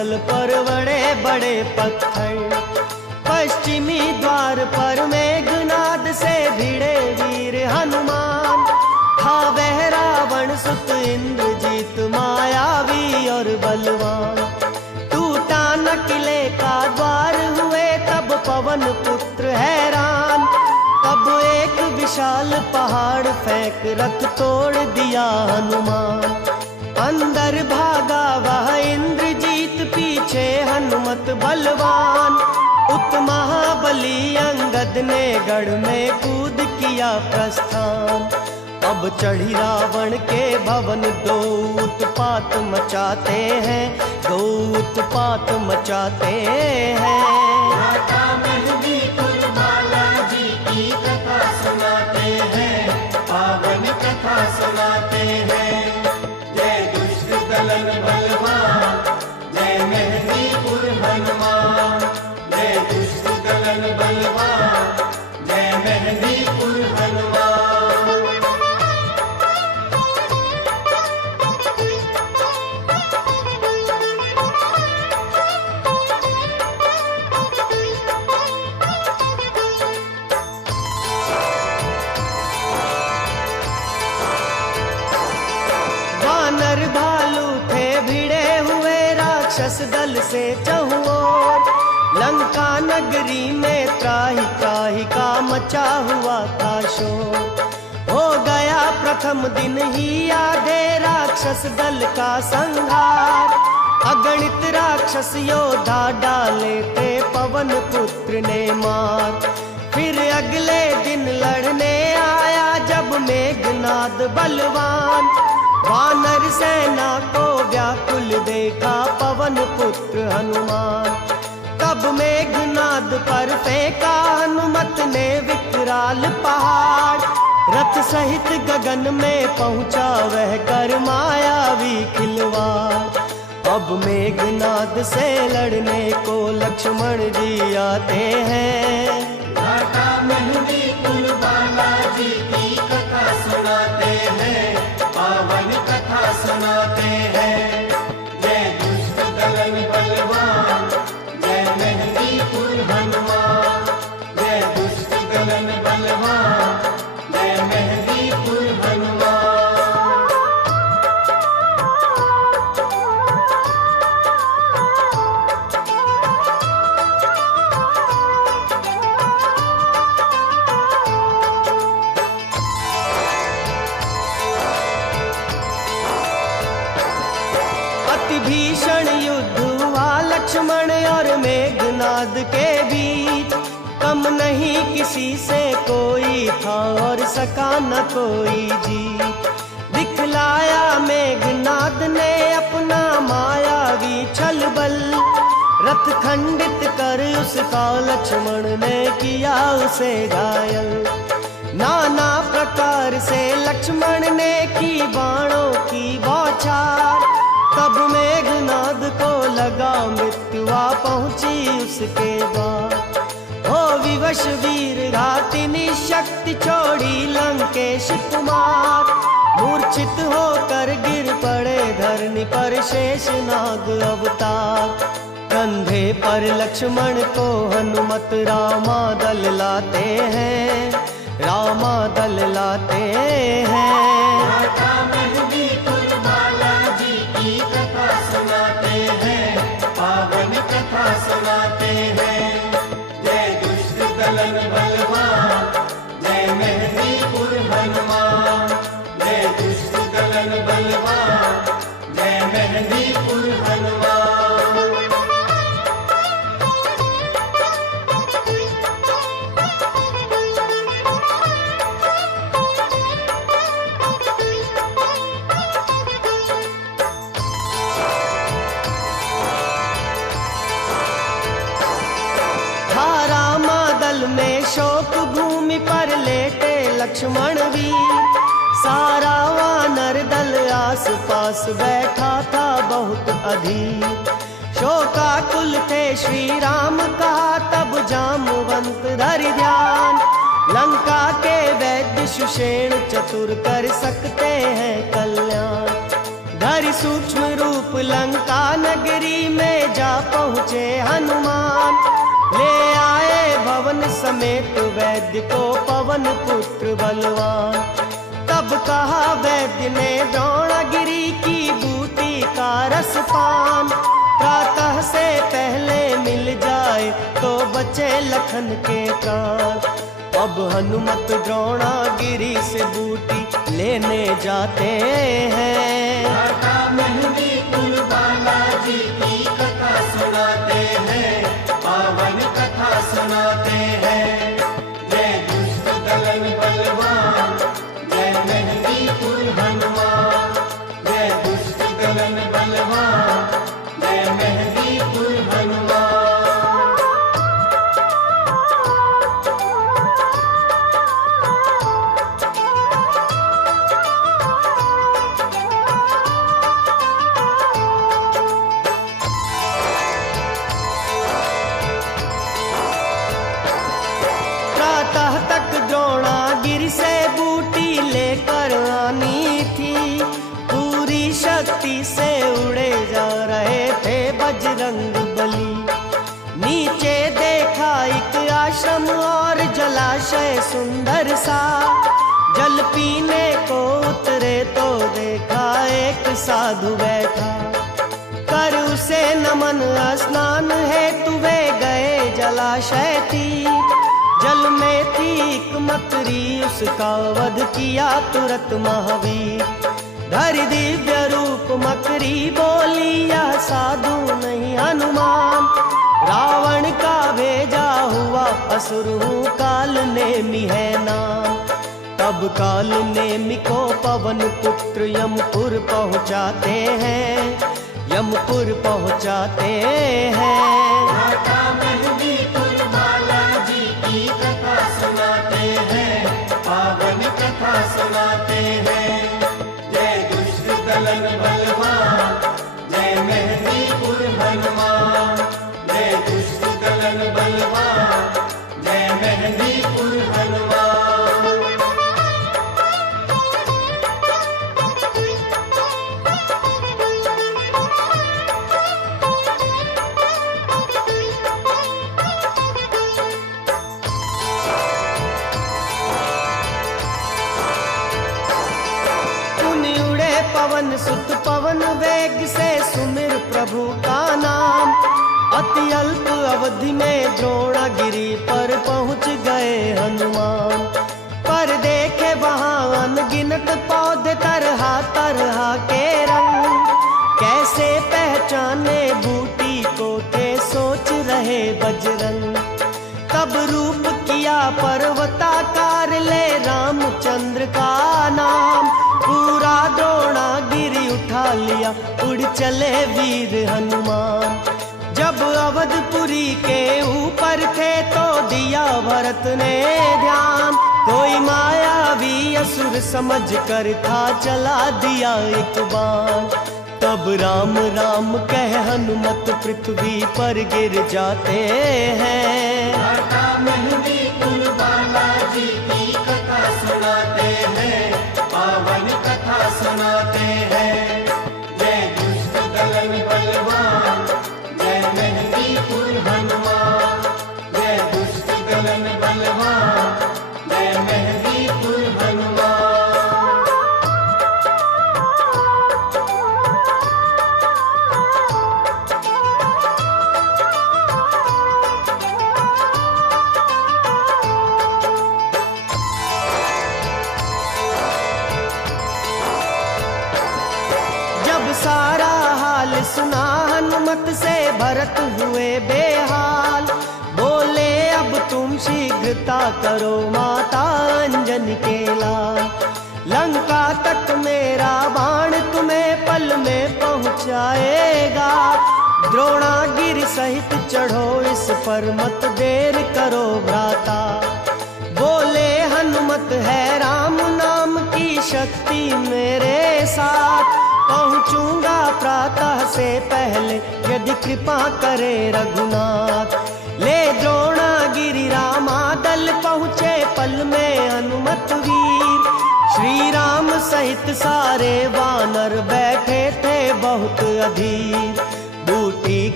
स्थल पर बड़े बड़े पत्थर। पश्चिमी द्वार पर मेघनाद से भिड़े वीर हनुमान। था वह रावण सुत इंद्रजीत मायावी और बलवान। टूटा न किले का द्वार हुए तब पवन पुत्र हैरान। तब एक विशाल पहाड़ फेंक रथ तोड़ दिया हनुमान। अंदर भागा वह इंद्रजीत पीछे हनुमत बलवान। उत महाबली अंगद ने गढ़ में कूद किया प्रस्थान। अब चढ़ी रावण के भवन दो उत्पात मचाते हैं, दो उत्पात मचाते हैं। माता मेहंदीपुर बालाजी की कथा सुनाते हैं, पावन कथा सुनाते हैं। जय दुष्ट दलन बलवान, जय मेहंदीपुर हनुमान। जय दुष्ट दलन बलवान, जय मेहंदीपुर हनुमान। वानर भालू थे भिड़े हुए राक्षस दल से चहुं ओर। लंका नगरी में त्राहि त्राहि का मचा हुआ था शोर। हो गया प्रथम दिन ही आधे राक्षस दल का संहार। अगणित राक्षस योद्धा डाले थे पवन पुत्र ने मार। फिर अगले दिन लड़ने आया जब मेघनाद बलवान। वानर सेना को व्याकुल देखा पवन पुत्र हनुमान। तब मेघनाद पर फेंका हनुमत ने विकराल पहाड़। रथ सहित गगन में पहुंचा वह कर मायावी खिलवाड़। अब मेघनाद से लड़ने को लक्ष्मण जी आते हैं। माता मेहंदीपुर बालाजी की कथा सुनाते हैं, पावन कथा सुनाते हैं। जय दुष्ट दलन बलवान, जय मेहंदीपुर हनुमान। जय दुष्ट दलन बलवान, जय मेहंदीपुर हनुमान। भीषण युद्ध हुआ लक्ष्मण और मेघनाद के बीच। कम नहीं किसी से कोई था और सका न कोई जीत। दिखलाया मेघनाद ने अपना मायावी छल बल। रथ खंडित कर उसका लक्ष्मण ने किया उसे घायल। नाना प्रकार से लक्ष्मण ने की बाणों की बौछार। तब मेघनाद को लगा मृत्युआ पहुंची उसके बाद। हो विवश वीर घातिनी शक्ति छोड़ी लंकेश कुमार। मूर्छित होकर गिर पड़े धरनी पर शेषनाग अवतार। कंधे पर लक्ष्मण को हनुमत रामा दल लाते हैं, रामा दल लाते हैं। माता मेहंदीपुर बालाजी की कथा सुनाते हैं, पावन कथा सुनाते हैं। जय दुष्ट दलन बलवान, जय मेहंदीपुर हनुमान। जय दुष्ट दलन बलवान, जय मेहंदीपुर हनुमान। में शोक भूमि पर लेटे लक्ष्मण वीर। सारा वानर दल आस पास बैठा था बहुत अधीर। शोकाकुल थे श्री राम कहा तब जामवंत धरि ध्यान। लंका के वैद्य सुषेण चतुर कर सकते हैं कल्याण। धरि सूक्ष्म रूप लंका नगरी में पहुँचे हनुमान, ले आए भवन समेत वैद्य को पवन पुत्र बलवान। तब कहा वैद्य ने द्रोणागिरी की बूटी का रस पान, प्रातः से पहले मिल जाए तो बचे लखन के प्राण। अब हनुमत द्रोणागिरी से बूटी लेने जाते हैं। माता मेहंदीपुर बालाजी की कथा सुनाते हैं, पावन कथा सुनाते हैं। जय दुष्ट दलन बलवान, जय मेहंदीपुर हनुमान। जय दुष्ट दलन बलवान, जय मेहंदीपुर हनुमान। प्रातः तक द्रोणागिरी से बूटी लेकर आनी थी, पूरी शक्ति से उड़े जा रहे थे बजरंग बली। नीचे देखा एक आश्रम और जलाशय सुंदर सा, जल पीने को उतरे तो देखा एक साधु बैठा। कर उसे नमन स्नान हेतु वे गए जलाशय थी, जल में थी एक मकरी उसका वध किया तुरंत महावीर। धरि दिव्य रूप मकरी बोली यह साधु नहीं हनुमान, रावण का भेजा हुआ असुर हूँ काल नेमि है नाम। तब काल नेमि को पवन पुत्र यमपुर पहुँचाते हैं, यमपुर पहुँचाते हैं। माता मेहंदीपुर बालाजी की कथा सुनाते हैं, पावन कथा सुनाते हैं। जय दुष्ट दलन बलवान, जय मेहंदीपुर हनुमान। जय दुष्ट दलन बलवान, जय मेहंदीपुर हनुमान। पवन सुत पवन वेग से सुमिर प्रभु का नाम, अति अल्प अवधि में द्रोणागिरी पर पहुँच गए हनुमान। पर देखे वहाँ अनगिनत पौधे तरह तरह के रंग, कैसे पहचाने बूटी को थे सोच रहे बजरंग। तब रूप किया पर्वताकार ले रामचंद्र का नाम, पूरा द्रोणागिरी उठा लिया उड़ चले वीर हनुमान। जब अवधपुरी के ऊपर थे तो दिया भरत ने ध्यान, कोई मायावी असुर समझ कर था चला दिया एक बाण। तब राम राम कह हनुमत पृथ्वी पर गिर जाते हैं। माता मेहंदीपुर बालाजी की कथा सुनाते हैं, पावन कथा सुनाते हैं। जय दुष्ट दलन बलवान, जय मेहंदीपुर हनुमान। जय दुष्ट दलन बलवान, जय मेहंदीपुर हनुमान। सारा हाल सुना हनुमत से भरत हुए बेहाल, बोले अब तुम शीघ्रता करो माता अंजनी के लाल। लंका तक मेरा बाण तुम्हें पल में पहुँचाएगा, द्रोणागिरि सहित चढ़ो इस पर मत देर करो भ्राता। बोले हनुमत है राम नाम की शक्ति मेरे साथ, पहुँचूंगा प्रातः से पहले यदि कृपा करे रघुनाथ। ले द्रोणागिरि रामादल पहुँचे पल में हनुमत वीर, श्री राम सहित सारे वानर बैठे थे बहुत अधीर। बूटी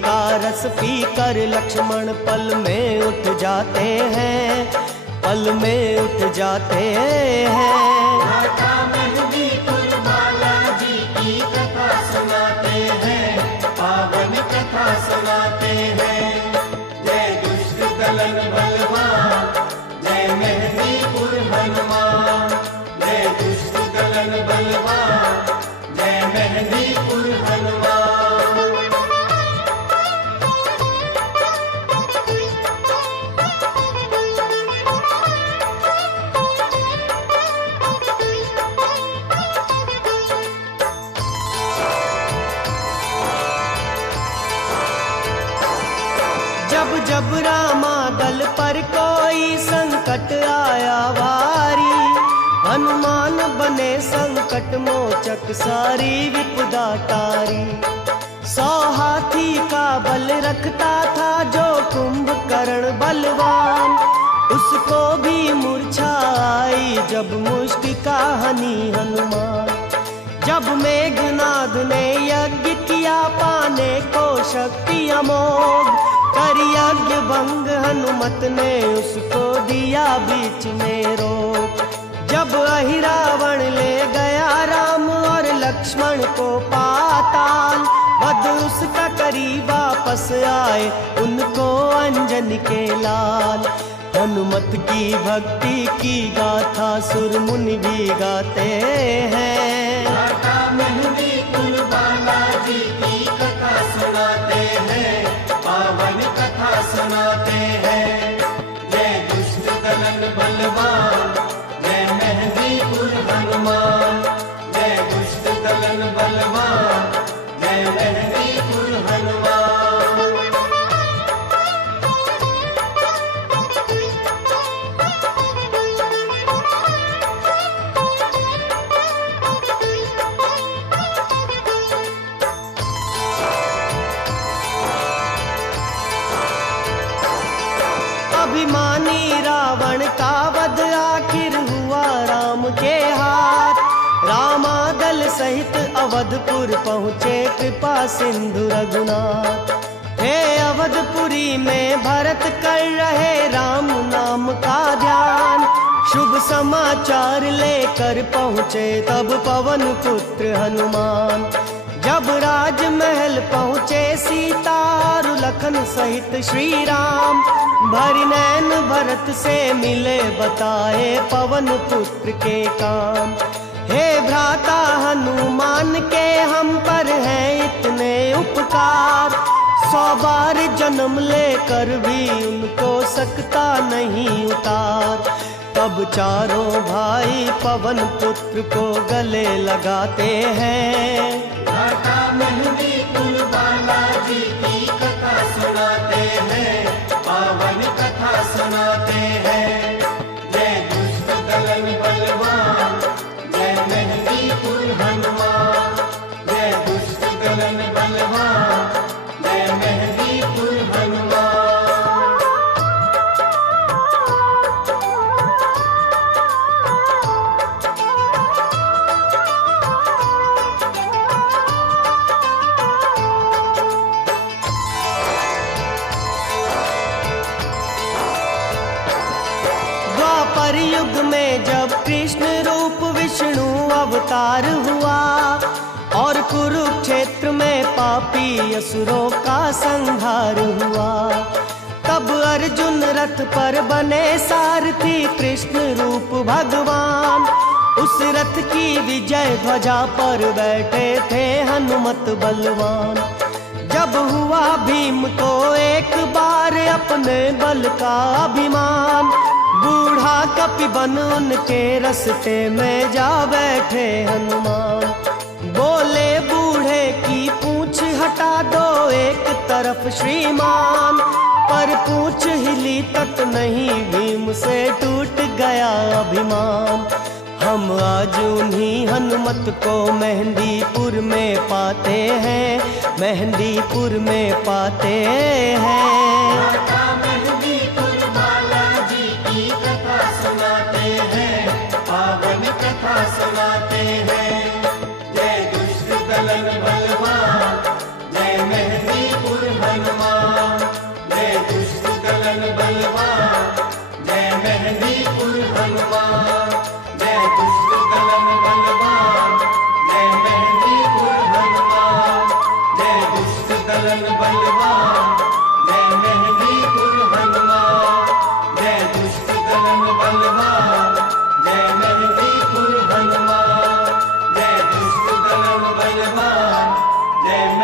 का रस पीकर लक्ष्मण पल में उठ जाते हैं, पल में उठ जाते हैं। घाटा मेहंदीपुर बालाजी की कथा सुनाते हैं, पावन कथा सुनाते हैं। जय दुष्ट दलन बलवान, जय मेहंदीपुर हनुमान। जय दुष्ट दलन बलवान, जय मेहंदीपुर हनुमान। जब जब रामा दल पर कोई संकट आया भारी, हनुमान बने संकट मोचक सारी विपदा टारी। 100 हाथी का बल रखता था जो कुंभकर्ण बलवान, उसको भी मूर्छा आई जब मुष्टिका हनी हनुमान। जब मेघनाद ने यज्ञ किया पाने को शक्ति अमोघ, कर यज्ञ भंग हनुमत ने उसको दिया बीच में रोक। जब अहिरावण ले गया राम और लक्ष्मण को पाताल, वध उसका करी वापस आए उनको अंजनी के लाल। हनुमत की भक्ति की गाथा सुर मुनि भी गाते हैं। घाटा मेहंदीपुर बालाजी की कथा सुनाते हैं, पावन कथा सुनाते हैं। जय दुष्ट दलन बलवान, जय मेहंदीपुर हनुमान। जय दुष्ट दलन बलवान, जय मेहंदीपुर हनुमान। अभिमानी रावण का वध आखिर हुआ राम के हाथ। रामादल सहित अवधपुर पहुँचे कृपा सिंधु रघुनाथ। हे अवधपुरी में भरत कर रहे राम नाम का ध्यान, शुभ समाचार लेकर पहुँचे तब पवन पुत्र हनुमान। जब राजमहल पहुँचे सीता और लखन सहित श्री राम, भरी नैन भरत से मिले बताए पवन पुत्र के काम। हे भ्राता हनुमान के हम पर हैं इतने उपकार, 100 बार जन्म लेकर भी उनको सकता नहीं उतार। तब चारों भाई पवन पुत्र को गले लगाते हैं। घाटा मेहंदीपुर बालाजी की कथा सुनाते हैं, पावन कथा सुनाते हैं। जय दुष्ट दलन बलवान, जय मेहंदीपुर हनुमान। जय दुष्ट दलन बलवान, जय मेहंदीपुर हनुमान। द्वापर युग में जब कृष्ण रूप विष्णु अवतार हुआ, और कुरुक्षेत्र में पापी असुरों का संहार हुआ, तब अर्जुन रथ पर बने सारथी कृष्ण रूप भगवान। उस रथ की विजय ध्वजा पर बैठे थे हनुमत बलवान। जब हुआ भीम को एक बार अपने बल का अभिमान, बूढ़ा कपि बन उनके रस्ते में जा बैठे हनुमान। बोले बूढ़े की पूंछ हटा दो एक तरफ श्रीमान, पर पूंछ हिली तक नहीं भीम से टूट गया अभिमान। हम आज उन्हीं हनुमत को मेहंदीपुर में पाते हैं, मेहंदीपुर में पाते हैं। घाटा मेहंदीपुर बालाजी की कथा सुनाते हैं, पावन कथा सुनाते हैं। जय दुष्ट दलन बलवान, जय मेहंदीपुर हनुमान।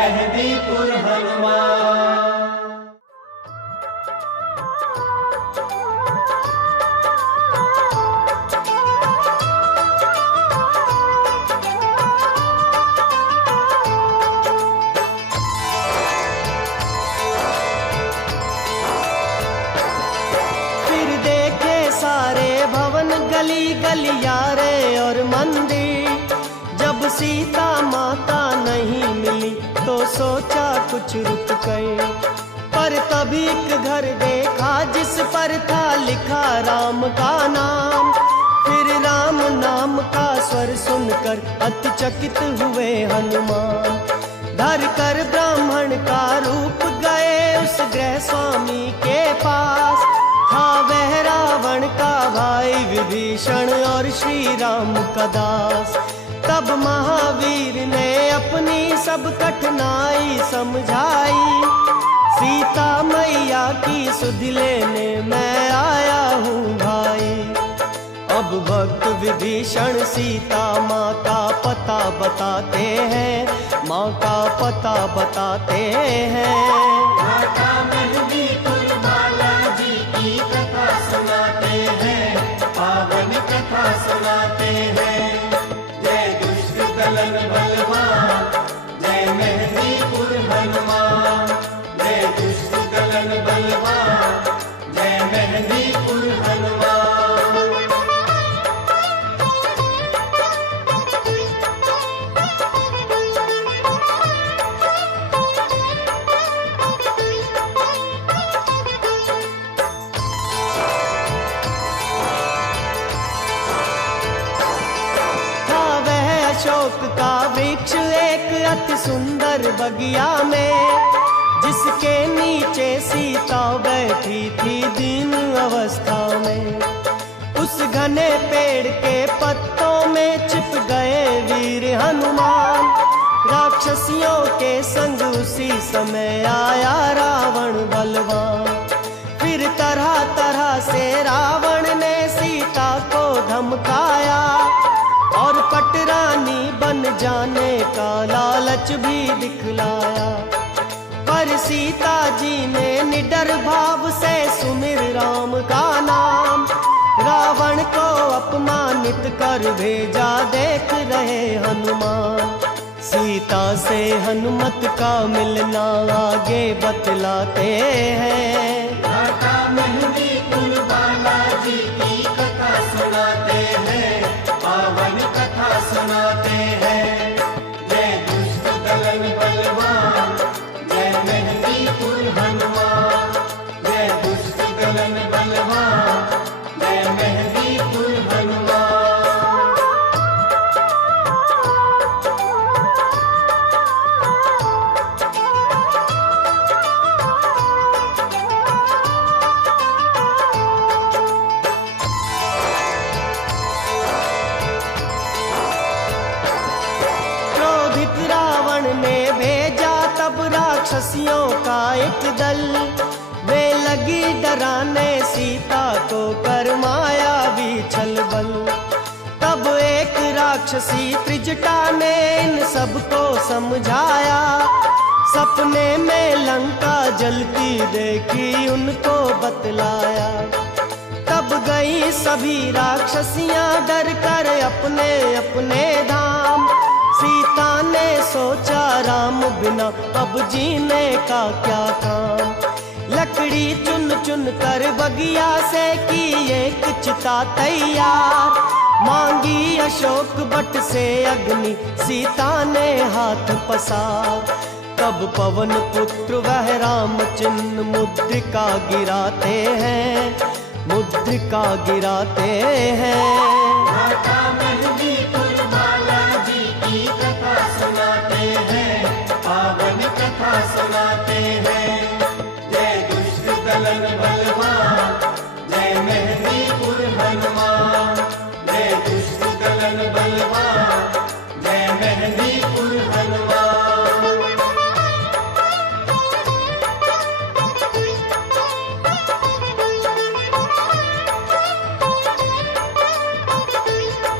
मेहंदीपुर हनुमान। गली गलियारे और मंदिर, जब सीता माता नहीं मिली तो सोचा कुछ रुक गए, पर तभी एक घर देखा जिस पर था लिखा राम का नाम। फिर राम नाम का स्वर सुनकर अतिचकित हुए हनुमान, धर कर ब्राह्मण का रूप गए उस गृह स्वामी के पास। था वह रावण का भाई विभीषण और श्री राम का दास। तब महावीर ने अपनी सब कठिनाई समझाई, सीता मैया की सुध लेने मैं आया हूँ भाई। अब भक्त विभीषण सीता माँ का पता बताते हैं, माँ का पता बताते हैं। माता मेहंदीपुर बालाजी की कथा सुनाते हैं, पावन कथा सुनाते हैं। जय दुष्ट दलन बलवान, जय मेहंदीपुर हनुमान। जय दुष्ट दलन बलवान, जय मेहंदीपुर हनुमान। अशोक का वृक्ष एक अति सुंदर बगिया में, जिसके नीचे सीता बैठी थी दीन अवस्था में। उस घने पेड़ के पत्तों में छिप गए वीर हनुमान, राक्षसियों के संग उसी समय आया रावण बलवान। फिर तरह तरह से रावण ने सीता को धमकाया, और पटरानी बन जाने का लालच भी दिखलाया। पर सीता जी ने निडर भाव से सुमिर राम का नाम, रावण को अपमानित कर भेजा देख रहे हनुमान। सीता से हनुमत का मिलना आगे बतलाते हैं। माता मेहंदीपुर बालाजी की कथा सुनाते हैं, पावन कथा सुनाते हैं। जय दुष्ट दलन बलवान, जय मेहंदीपुर हनुमान। जय दुष्ट दलन बलवान, जय मेहंदीपुर हनुमान। राक्षसियों का एक दल, वे लगी डराने सीता को कर मायावी छलबल। तब एक राक्षसी त्रिजटा ने इन सबको समझाया, सपने में लंका जलती देखी उनको बतलाया। तब गई सभी राक्षसियां डर कर अपने अपने धाम, सीता ने सोचा राम बिना अब जीने का क्या काम। लकड़ी चुन चुन कर बगिया से की एक चिता तैयार, मांगी अशोक बट से अग्नि सीता ने हाथ पसार। तब पवन पुत्र वह राम चिन्ह मुद्रिका गिराते हैं, मुद्रिका गिराते हैं। माता मेहंदीपुर बालाजी की कथा सुनाते हैं, पावन कथा सुनाते हैं। जय दुष्ट दलन बलवान, जय मेहंदीपुर हनुमान। जय दुष्ट दलन बलवान, जय मेहंदीपुर हनुमान।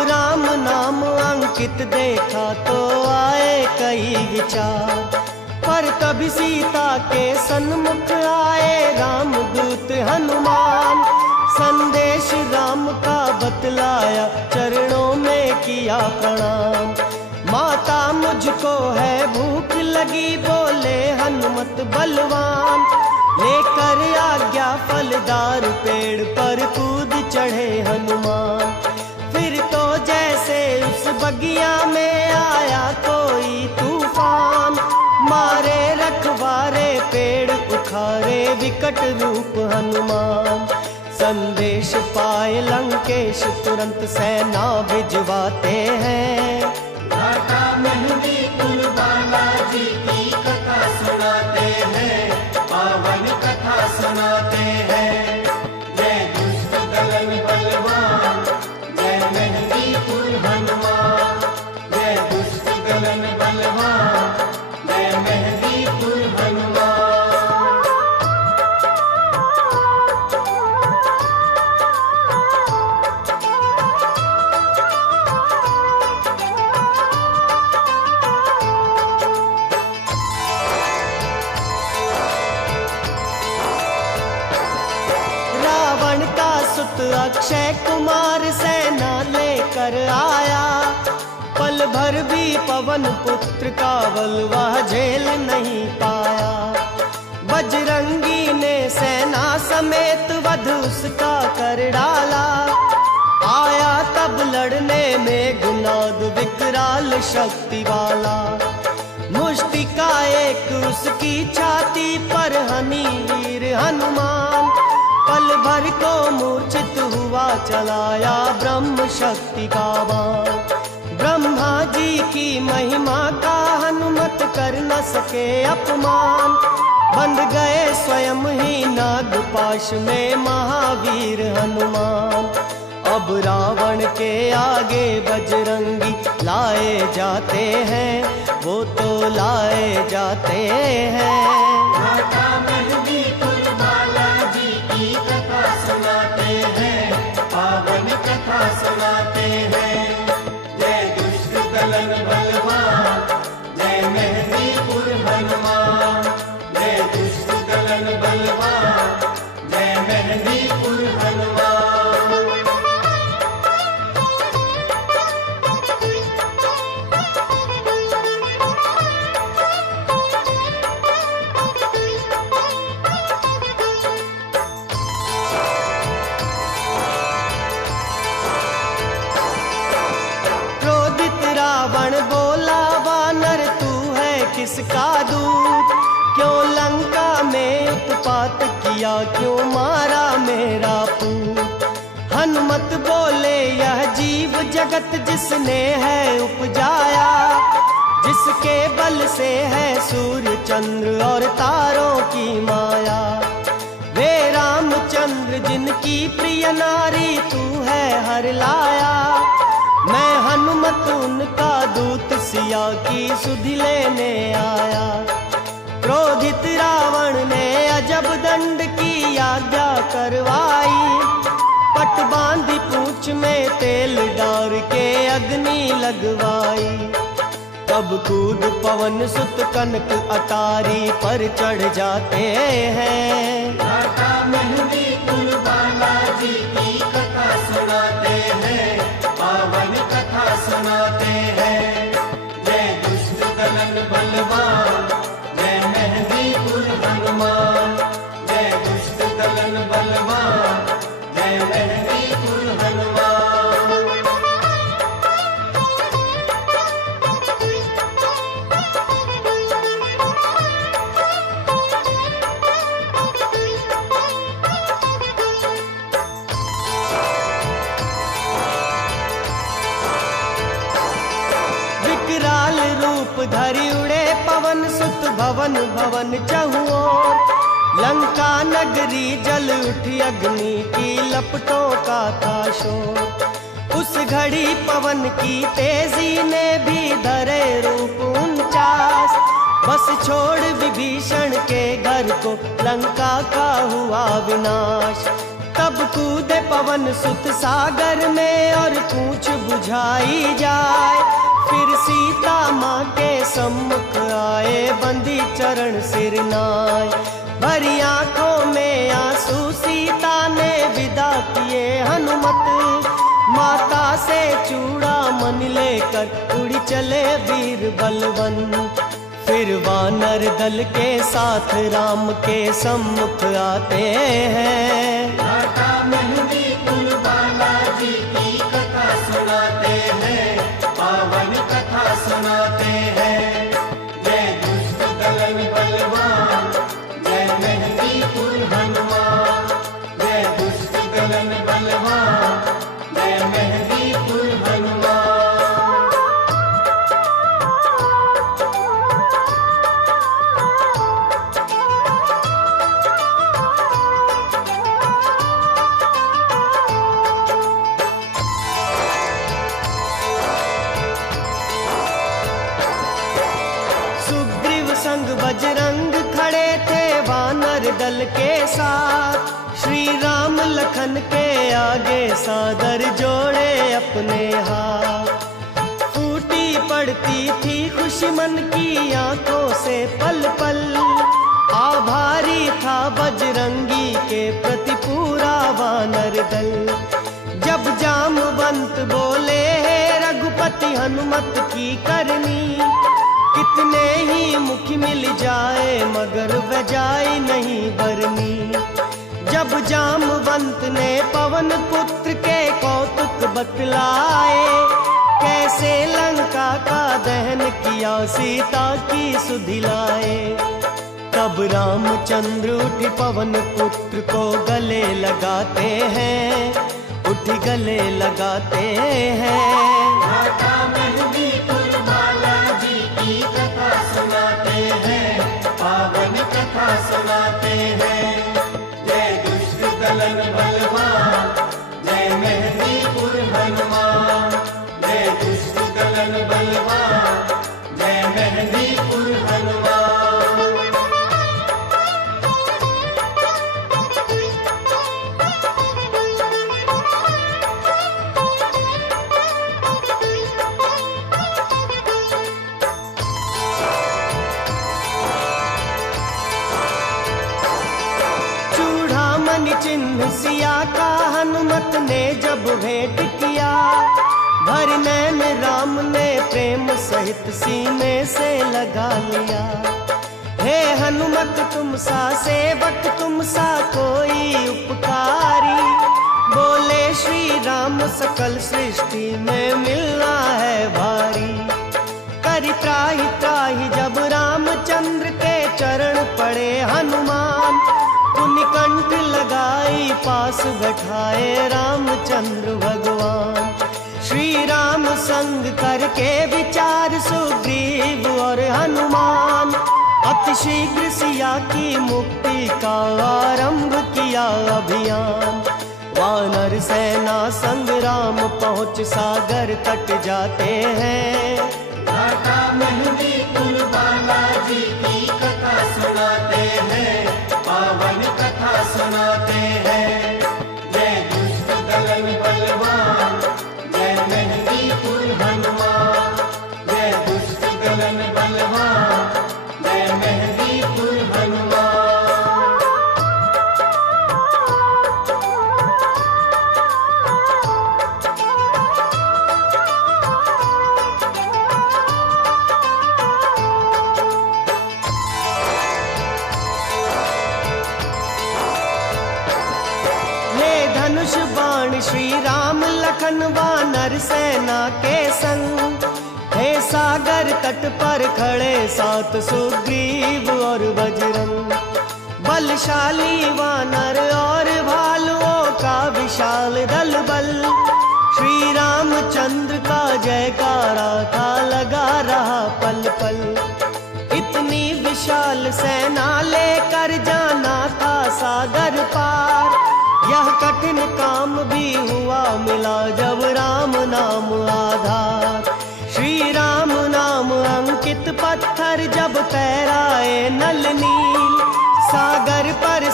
राम नाम अंकित देखा तो आए कई विचार, पर तभी सीता के सन्मुख आए रामदूत हनुमान। संदेश राम का बतलाया, चरणों में किया प्रणाम। माता मुझको है भूख लगी, बोले हनुमत बलवान। लेकर आज्ञा फलदार पेड़ पर कूद चढ़े हनुमान। फिर तो जैसे उस बगिया में आया कोई तूफान, मारे रखवारे पेड़ उखाड़े विकट रूप हनुमान। संदेश पाए लंकेश तुरंत सेना भिजवाते हैं, माता मेहंदीपुर बालाजी की कथा सुनाते हैं, पावन कथा सुनाते हैं। जय दुष्ट दलन बलवान, जय मेहंदीपुर हनुमान। जय दुष्ट दलन बलवान, जय मेहंदीपुर हनुमान। अक्षय कुमार सेना लेकर आया, पल भर भी पवन पुत्र का बल वह झेल नहीं पाया। बजरंगी ने सेना समेत वध उसका कर डाला, आया तब लड़ने में गुनाद विकराल शक्ति वाला। मुष्टिका एक उसकी छाती पर हनी वीर हनुमान, पल भर को मूर्छित हुआ चलाया ब्रह्म शक्ति का बाण। ब्रह्मा जी की महिमा का हनुमत कर न सके अपमान, बंध गए स्वयं ही नागपाश में महावीर हनुमान। अब रावण के आगे बजरंगी लाए जाते हैं, वो तो लाए जाते हैं। माता मेहंदीपुर बालाजी की कथा सुनाते हैं, पावन कथा सुनाते हैं। जय दुष्ट दलन बलवान, जय मेहंदीपुर हनुमान। जय दुष्ट दलन बलवान, जय मेहंदीपुर हनुमान। किसका दूत, क्यों लंका में उत्पात किया, क्यों मारा मेरा पूत। हनुमत बोले यह जीव जगत जिसने है उपजाया, जिसके बल से है सूर्य चंद्र और तारों की माया। वे रामचंद्र जिनकी प्रिय नारी तू है हर लाया, मैं हनुमत उनका दूत सिया की सुधि लेने आया। क्रोधित रावण ने अजब दंड की आज्ञा करवाई, पट बांधी पूंछ में तेल डाल के अग्नि लगवाई। तब कूद पवन सुत कनक अटारी पर चढ़ जाते हैं, माता मेहंदीपुर बालाजी की कथा सुनाते हैं, पावन कथा सुनाते हैं। जय दुष्ट दलन बलवान, जय मेहंदीपुर हनुमान। जय दुष्ट दलन बलवान, जय मेहंदीपुर हनुमान। विकराल रूप धरि उड़े पवन सुत भवन भवन चहुओर। लंका नगरी जल उठी अग्नि की लपटों का था शोर। उस घड़ी पवन की तेजी ने भी धरे रूप 49, बस छोड़ विभीषण के घर को लंका का हुआ विनाश। तब कूदे पवन सुत सागर में और पूछ बुझाई जाए। फिर सीता माँ के सम्मुख आए, बंदी चरण सिर नाय। भरी आंखों में आंसू सीता ने विदा किए हनुमत। माता से चूड़ा मन लेकर उड़ी चले वीर बलवन। फिर वानर दल के साथ राम के सम्मुख आते हैं। माता मेहंदी कुल बालाजी की कथा सुनाते हैं, पावन कथा सुनाते हैं। जय दुष्ट दलन बलवान, जय मेहंदी कुल हनुमान। जय दुष्ट दलन बलवान, जय मेहंदी कुल हनुमान। संग बजरंग खड़े थे वानर दल के साथ। श्री राम लखन के आगे सादर जोड़े अपने हाथ। फूटी पड़ती थी खुशी मन की आंखों से पल पल। आभारी था बजरंगी के प्रति पूरा वानर दल। जब जामवंत बोले रघुपति हनुमत की करनी। कितने ही मुख मिल जाए मगर वह जाए नहीं बरनी। जब जामवंत ने पवन पुत्र के कौतुक बतलाए। कैसे लंका का दहन किया सीता की सुधिलाए। तब रामचंद्र उठ पवन पुत्र को गले लगाते हैं, उठ गले लगाते हैं। माता मेहंदी कुल बालाजी की कथा सुनाते हैं, पावन कथा सुनाते हैं। जय दुष्ट दलन बलवान, जय मेहंदी कुल हनुमान। जय दुष्ट दलन बलवान, जय मेहंदी कुल हनुमान। चिन्ह सिया का हनुमत ने जब भेंट किया। भर नैन राम ने प्रेम सहित सीने से लगा लिया। हे हनुमत तुम सा सेवक, तुम सा कोई उपकारी। बोले श्री राम सकल सृष्टि में मिलना है भारी। करि त्राहि त्राहि जब रामचंद्र के चरण पड़े हनुमान। पुनिकंठ लगाई पास बैठाए रामचंद्र भगवान। श्री राम संग करके विचार सुग्रीव और हनुमान। अति शीघ्र सिया की मुक्ति का आरंभ किया अभियान। वानर सेना संग राम पहुँच सागर तट जाते हैं। माता मेहंदी कुल बालाजी की कथा सुनाते हैं, पावन कथा सुनाते हैं। जय दुष्ट दलन बलवान, जय मेहंदी कुल हनुमान। जय दुष्ट दलन बलवान, जय मेहंदी कुल हनुमान। धनुष बाण श्री राम लखन वानर सेना के संग। हे सागर तट पर खड़े सात सुग्रीव और बजरंग। बलशाली वानर और भालुओं का विशाल दल बल। श्री रामचंद्र का जयकारा था लगा रहा पल पल। इतनी विशाल सेना लेकर जाना था सागर पार। यह कठिन काम भी हुआ मिला जब राम नाम आधार। श्री राम नाम अंकित पत्थर जब तैराए नल नील। सागर पर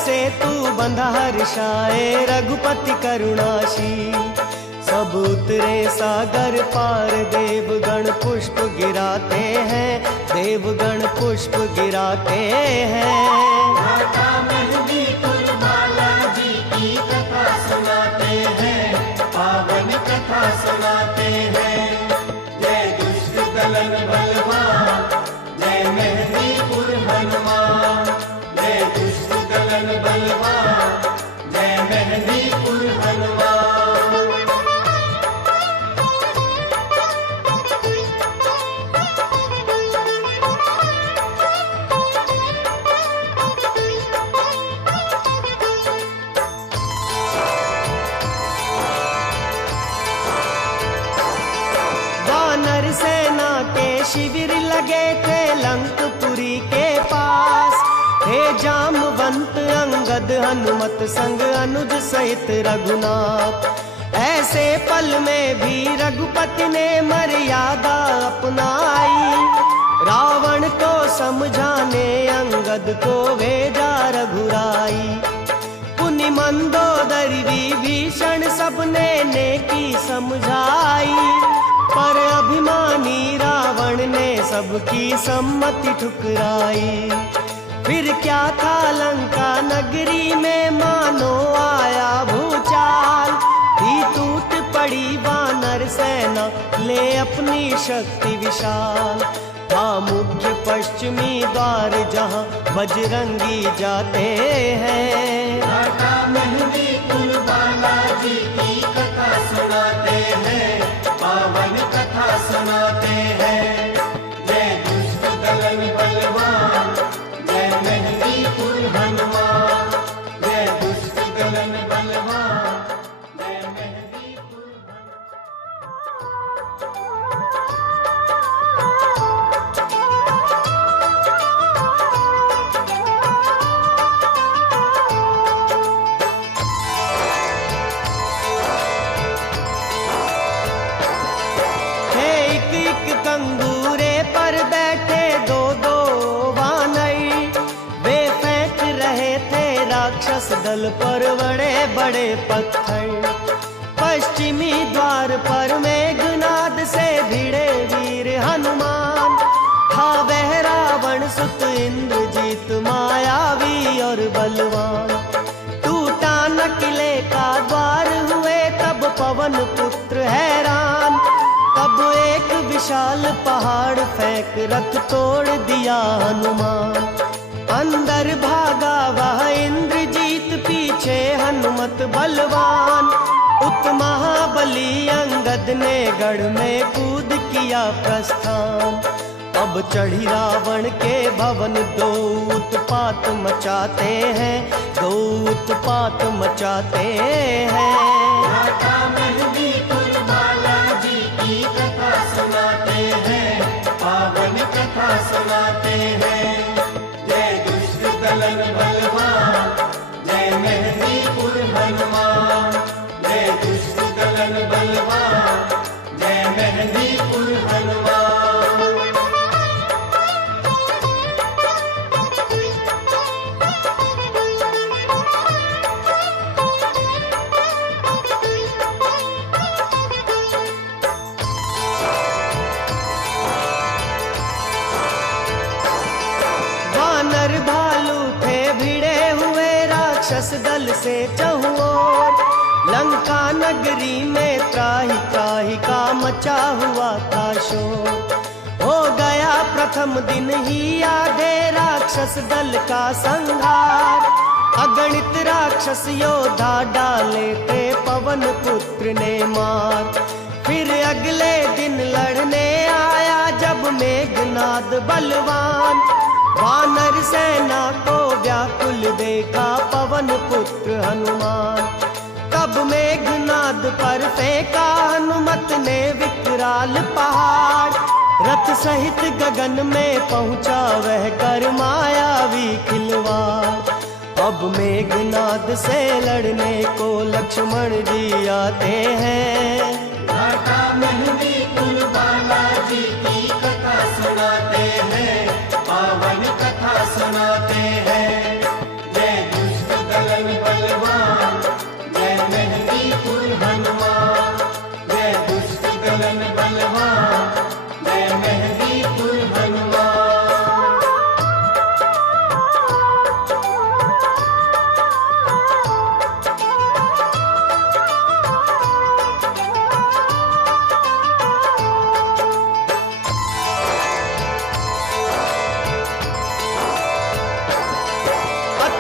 सेतु बंधा हर्षाए रघुपति करुणाशील। सब उतरे सागर पार देवगण पुष्प गिराते हैं, देवगण पुष्प गिराते हैं। माता मेहंदीपुर बालाजी की कथा सुनाते हैं, पावन कथा सुनाते हैं। जय दुष्ट दलन बलवान, जय मेहंदीपुर हनुमान। जय दुष्ट दलन बलवान, जय मेहंदीपुर हनुमान। सेना के शिविर लगे थे लंकपुरी के पास। हे जामवंत अंगद हनुमत संग अनुज सहित रघुनाथ। ऐसे पल में भी रघुपति ने मर्यादा अपनाई। रावण को समझाने अंगद को भेजा रघुराई। पुनि मंदोदरी विभीषण सबने नेकी समझाई। पर अभिमानी रावण ने सबकी सम्मति ठुकराई। फिर क्या था लंका नगरी में मानो आया भूचाल। थी टूट पड़ी वानर सेना ले अपनी शक्ति विशाल। था मुख्य पश्चिमी द्वार जहाँ बजरंगी जाते हैं। माता मेहंदीपुर बालाजी की कथा सुनाते हैं, पावन कथा सुनाते हैं। जय दुष्ट दलन बलवान, जय मेहंदीपुर हनुमान। जय दुष्ट दलन बलवान, जय मेहंदीपुर कंगूरे पर बैठे दो दो वानर। वे फेंक रहे थे राक्षस दल पर बड़े बड़े पत्थर। पश्चिमी द्वार पर मेघनाद से भिड़े वीर हनुमान। था वह रावण सुत इंद्रजीत मायावी और बलवान। टूटा न किले का द्वार हुए तब पवन पुत्र हैरान। तब एक विशाल पहाड़ फेंक रथ तोड़ दिया हनुमान। अंदर भागा वह इंद्रजीत पीछे हनुमत बलवान। उत महाबली अंगद ने गढ़ में कूद किया प्रस्थान। अब चढ़ी रावण के भवन दो उत्पात मचाते हैं, दो उत्पात मचाते हैं। माता मेहंदीपुर बालाजी की कथा सुनाते हैं, पावन कथा सुनाते हैं। जय दुष्ट दलन बलवान, जय मेहंदीपुर हनुमान। जय दुष्ट दलन बलवान, जय मेहंदीपुर हनुमान। भालू थे भिड़े हुए राक्षस दल से चहुओर। लंका नगरी में त्राहि त्राहि का मचा हुआ था शोर। हो गया प्रथम दिन ही आधे राक्षस दल का संहार। अगणित राक्षस योद्धा डाले थे पवन पुत्र ने मार। फिर अगले दिन लड़ने आया जब मेघनाद बलवान। वानर सेना को व्याकुल देखा पवन पुत्र हनुमान। तब मेघनाद पर फेंका हनुमत ने विकराल पहाड़। रथ सहित गगन में पहुंचा वह कर मायावी खिलवाड़। अब मेघनाद से लड़ने को लक्ष्मण जी आते हैं। माता मेहंदीपुर बालाजी की कथा सुनाते हैं, पावन कथा सुनाते हैं। जय दुष्ट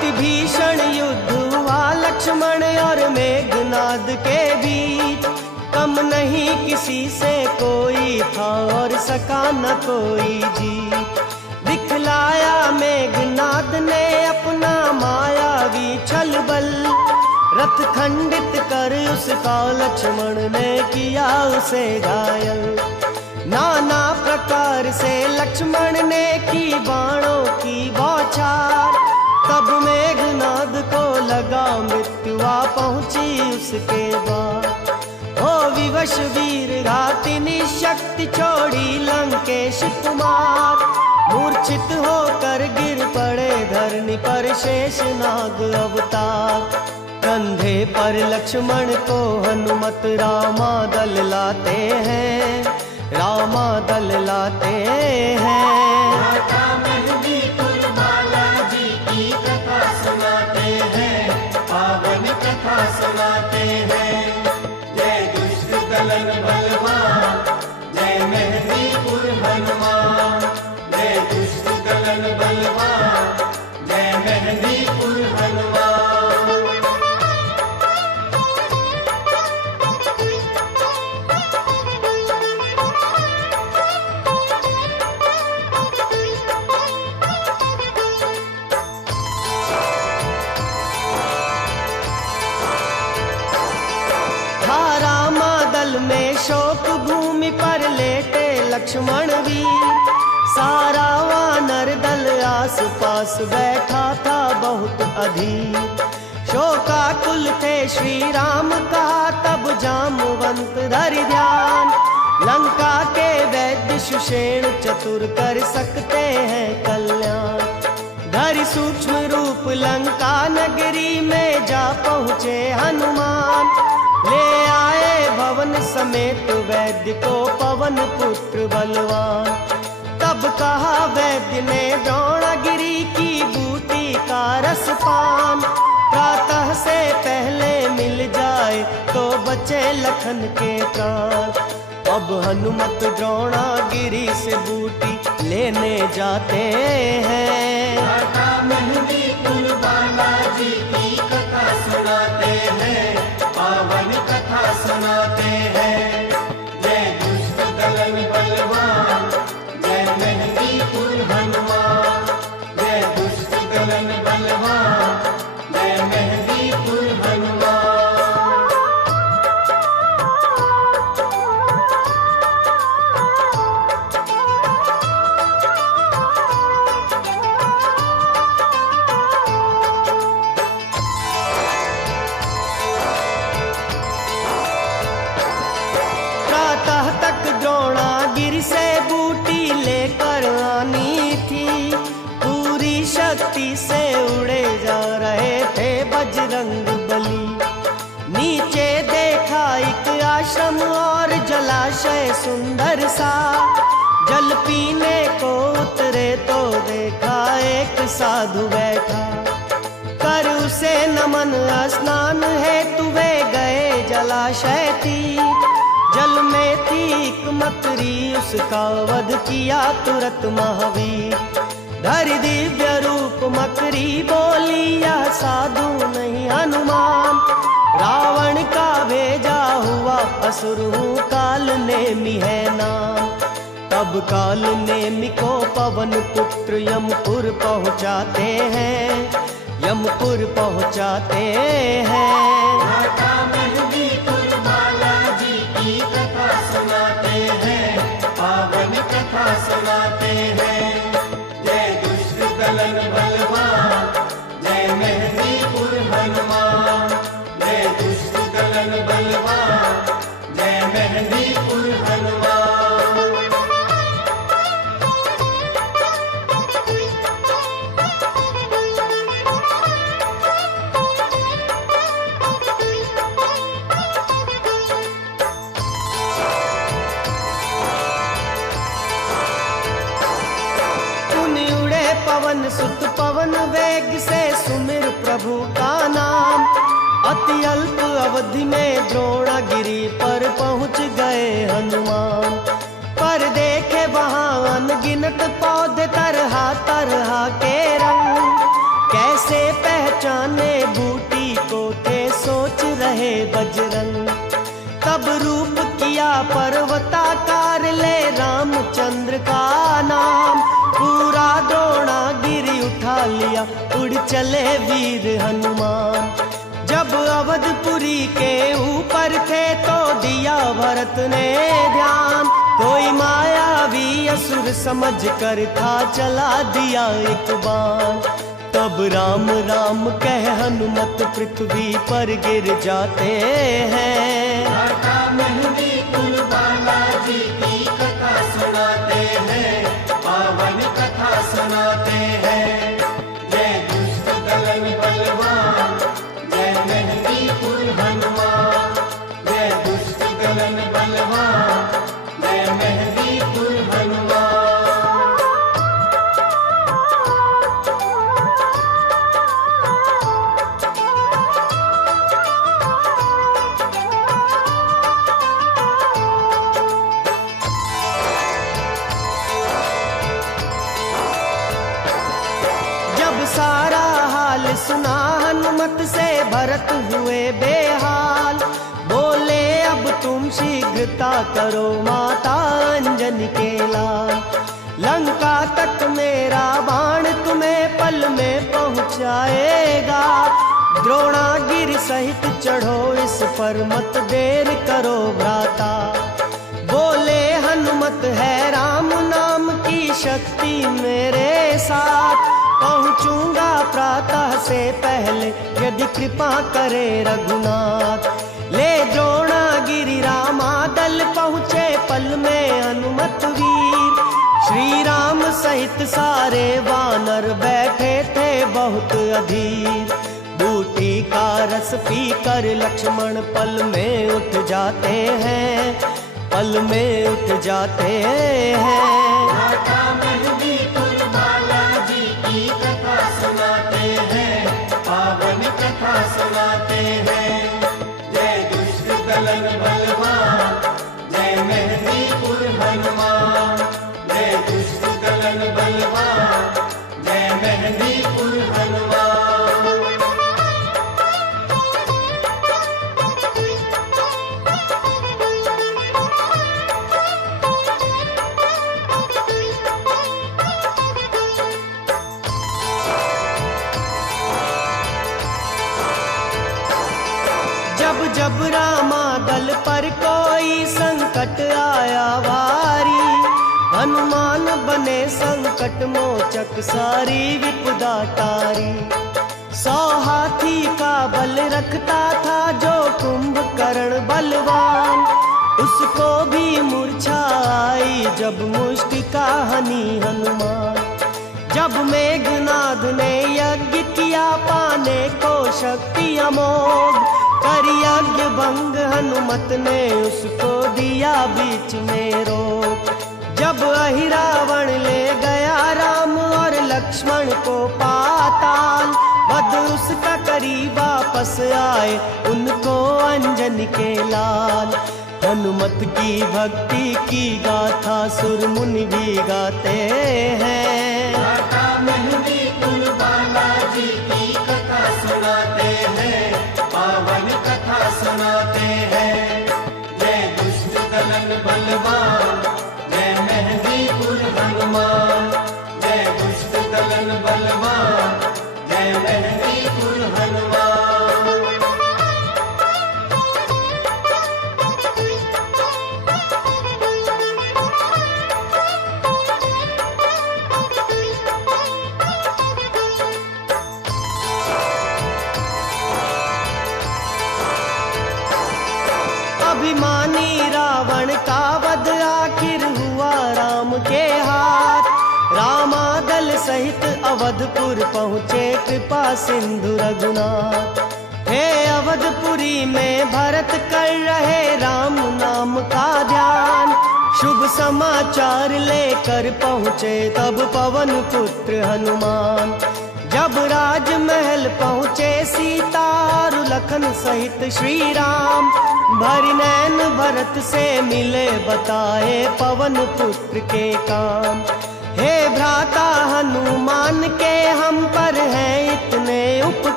अति भीषण युद्ध हुआ लक्ष्मण और मेघनाद के बीच। कम नहीं किसी से कोई था और सका न कोई जीत। दिखलाया मेघनाद ने अपना मायावी छल बल, रथ खंडित कर उसका लक्ष्मण ने किया उसे घायल। नाना प्रकार से लक्ष्मण ने की बाणों की बौछार, तब मेघनाद को लगा मृत्युआ पहुंची उसके बाद। हो विवश वीर घातिनी शक्ति छोड़ी लंकेश कुमार, मूर्छित होकर गिर पड़े धरनी पर शेषनाग अवतार। कंधे पर लक्ष्मण को हनुमत रामा दल लाते हैं, रामा दल लाते हैं। माता मेहंदीपुर बालाजी की कथा सुनाते हैं, पावन कथा सुनाते हैं। जय दुष्ट दलन बलवान, जय मेहंदीपुर हनुमान। जय दुष्ट दलन बलवान, जय मेहंदीपुर हनुमान। में शोक भूमि पर लेटे लक्ष्मण वीर, सारा वानर दल आस पास बैठा था बहुत अधीर। शोकाकुल थे श्री राम का तब जामवंत धरि ध्यान, लंका के वैद्य सुषेण चतुर कर सकते हैं कल्याण। धरि सूक्ष्म रूप लंका नगरी में जा पहुँचे हनुमान, ले आए भवन समेत वैद्य को पवन पुत्र बलवान। तब कहा वैद्य ने द्रोणागिरी की बूटी का रस पान, प्रातः से पहले मिल जाए तो बचे लखन के प्राण। अब हनुमत द्रोणागिरी से बूटी लेने जाते हैं। माता मेहंदीपुर बालाजी की कथा सुनाते हैं, पावन कथा सुनाते हैं। जय दुष्ट दलन बलवान, जय मेहंदीपुर हनुमान। जय दुष्ट दलन बलवान, जय मेहंदीपुर हनुमान। द्रोणागिरि से बूटी लेकर आनी थी, पूरी शक्ति से उड़े जा रहे थे बजरंग बली। नीचे देखा एक आश्रम और जलाशय सुंदर सा, जल पीने को उतरे तो देखा एक साधु बैठा। कर उसे नमन स्नान हेतु वे गए जलाशय तीर, जल में थी एक मकरी उसका वध किया तुरंत महावीर। धरि दिव्य रूप मकरी बोली यह साधु नहीं हनुमान, रावण का भेजा हुआ असुर हूँ काल नेमि है नाम। तब काल नेमि को पवन पुत्र यमपुर पहुँचाते हैं, यमपुर पहुँचाते हैं। माता मेहंदीपुर बालाजी की कथा सुनाते हैं, पावन कथा सुनाते हैं। जय दुष्ट दलन बलवान, जय मेहंदीपुर हनुमान। जय दुष्ट दलन बलवान, जय मेहंदीपुर हनुमान। पवन सुत पवन वेग से सुमिर प्रभु का नाम, अति अल्प अवधि में द्रोणागिरी पर पहुँच गए हनुमान। पर देखे वहाँ अनगिनत पौधे तरह तरह के रंग, कैसे पहले पहचाने बूटी को थे सोच रहे बजरंग। तब रूप किया पर्वताकार ले रामचंद्र का नाम, पूरा द्रोणागिरि उठा लिया उड़ चले वीर हनुमान। जब अवधपुरी के ऊपर थे तो दिया भरत ने ध्यान, कोई मायावी असुर समझ कर था चला दिया एक बाण। तब राम राम कह हनुमत पृथ्वी पर गिर जाते हैं। माता मेहंदी कुल बालाजी की कथा सुनाते हैं, पावन कथा सुनाते हैं। जय दुष्ट दलन बलवान, जय मेहंदी कुल हनुमान। जय दुष्ट दलन बलवान, जय मेहंदी कुल हनुमान। सारा हाल सुना हनुमत से भरत हुए बेहाल, बोले अब तुम शीघ्रता करो माता अंजनी के लाल। लंका तक मेरा बाण तुम्हें पल में पहुँचाएगा, द्रोणागिरि सहित चढ़ो इस पर मत देर करो भ्राता। बोले हनुमत है राम नाम की शक्ति मेरे साथ, पहुँचूंगा प्रातः से पहले यदि कृपा करे रघुनाथ। ले द्रोणागिरि रामादल पहुँचे पल में हनुमत वीर, श्री राम सहित सारे वानर बैठे थे बहुत अधीर। बूटी का रस पी कर लक्ष्मण पल में उठ जाते हैं, पल में उठ जाते हैं। माता मेहंदी कुल बालाजी की कथा सुनाते हैं, पावन कथा सुनाते हैं। जय दुष्ट दलन बलवान, जय मेहंदी कुल हनुमान। जय दुष्ट दलन बलवान, जय मेहंदी कुल हनुमान। जब जब रामादल पर कोई संकट आया भारी, हनुमान बने संकट मोचक सारी विपदा टारी। 100 हाथी का बल रखता था जो कुंभकर्ण बलवान, उसको भी मूर्छा आई जब मुष्टिका हनी हनुमान। जब मेघनाद ने यज्ञ किया पाने को शक्ति अमोघ, कर यज्ञ भंग हनुमत ने उसको दिया बीच में रोक। जब अहिरावण ले गया राम और लक्ष्मण को पाताल, वध उसका करी वापस आए उनको अंजनी के लाल। हनुमत की भक्ति की गाथा सुर मुनि भी गाते हैं। माता मेहंदी कुल बालाजी की कथा सुनाते हैं, पावन कथा सुनाते हैं। जय दुष्ट दलन बलवान, जय मेहंदी कुल हनुमान। जय दुष्ट दलन बलवान, जय मेहंदी कुल हनुमान। अभिमानी रावण का वध आखिर हुआ राम के हाथ, रामादल सहित अवधपुर पहुँचे कृपा सिंधु रघुनाथ। हे अवधपुरी में भरत कर रहे राम नाम का ध्यान, शुभ समाचार लेकर पहुँचे तब पवन पुत्र हनुमान। जब राजमहल पहुँचे सीता और लखन सहित श्री राम, भरी नैन भरत से मिले बताए पवन पुत्र के काम। हे भ्राता हनुमान के हम पर हैं इतने उपकार,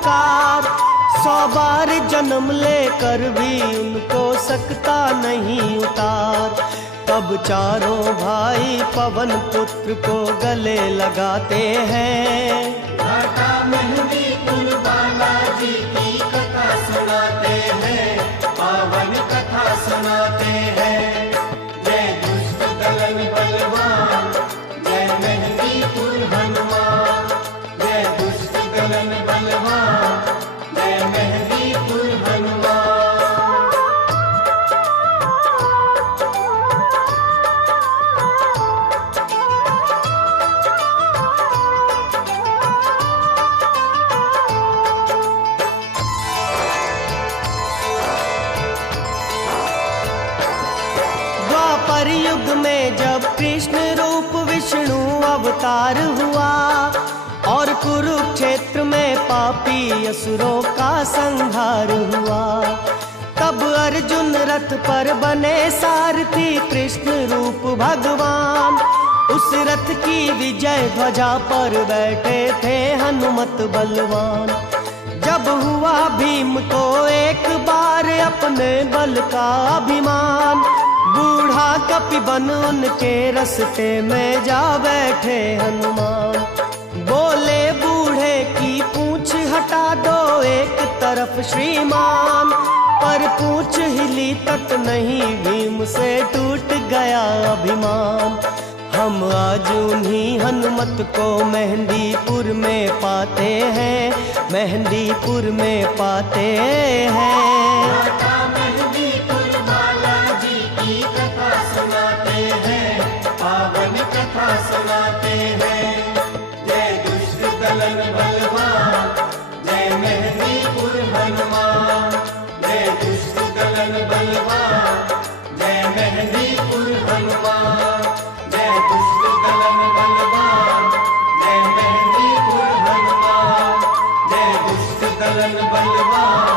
पुकार। 100 बार जन्म लेकर भी उनको सकता नहीं उतार। तब चारों भाई पवन पुत्र को गले लगाते हैं। घाटा मेहंदीपुर बालाजी की कथा सुनाते हैं, पावन कथा सुनाते हैं। जय दुष्ट दलन बलवान, जय मेहंदीपुर हनुमान। जय दुष्ट दलन बलवान, जय मेहंदीपुर हनुमान। द्वापर युग में जब कृष्ण रूप विष्णु अवतार हुआ और कुरुक्षेत्र में पापी असुरों का संहार हुआ, तब अर्जुन रथ पर बने सारथी कृष्ण रूप भगवान। उस रथ की विजय ध्वजा पर बैठे थे हनुमत बलवान। जब हुआ भीम को एक बार अपने बल का अभिमान, बूढ़ा कपिबन उनके रस्ते में जा बैठे हनुमान। बोले बूढ़े की पूंछ हटा दो एक तरफ श्रीमान, पर पूंछ हिली तक नहीं भीम से टूट गया अभिमान। हम आज उन्हीं हनुमत को मेहंदीपुर में पाते हैं, मेहंदीपुर में पाते हैं। घाटा मेहंदीपुर बालाजी की कथा सुनाते हैं, पावन कथा सुनाते हैं। जय दुष्ट दलन बलवान, जय मेहंदीपुर हनुमान। जय दुष्ट दलन बलवान, जय मेहंदीपुर हनुमान। जय दुष्ट दलन बलवान, जय मेहंदीपुर हनुमान। जय दुष्ट दलन बलवान,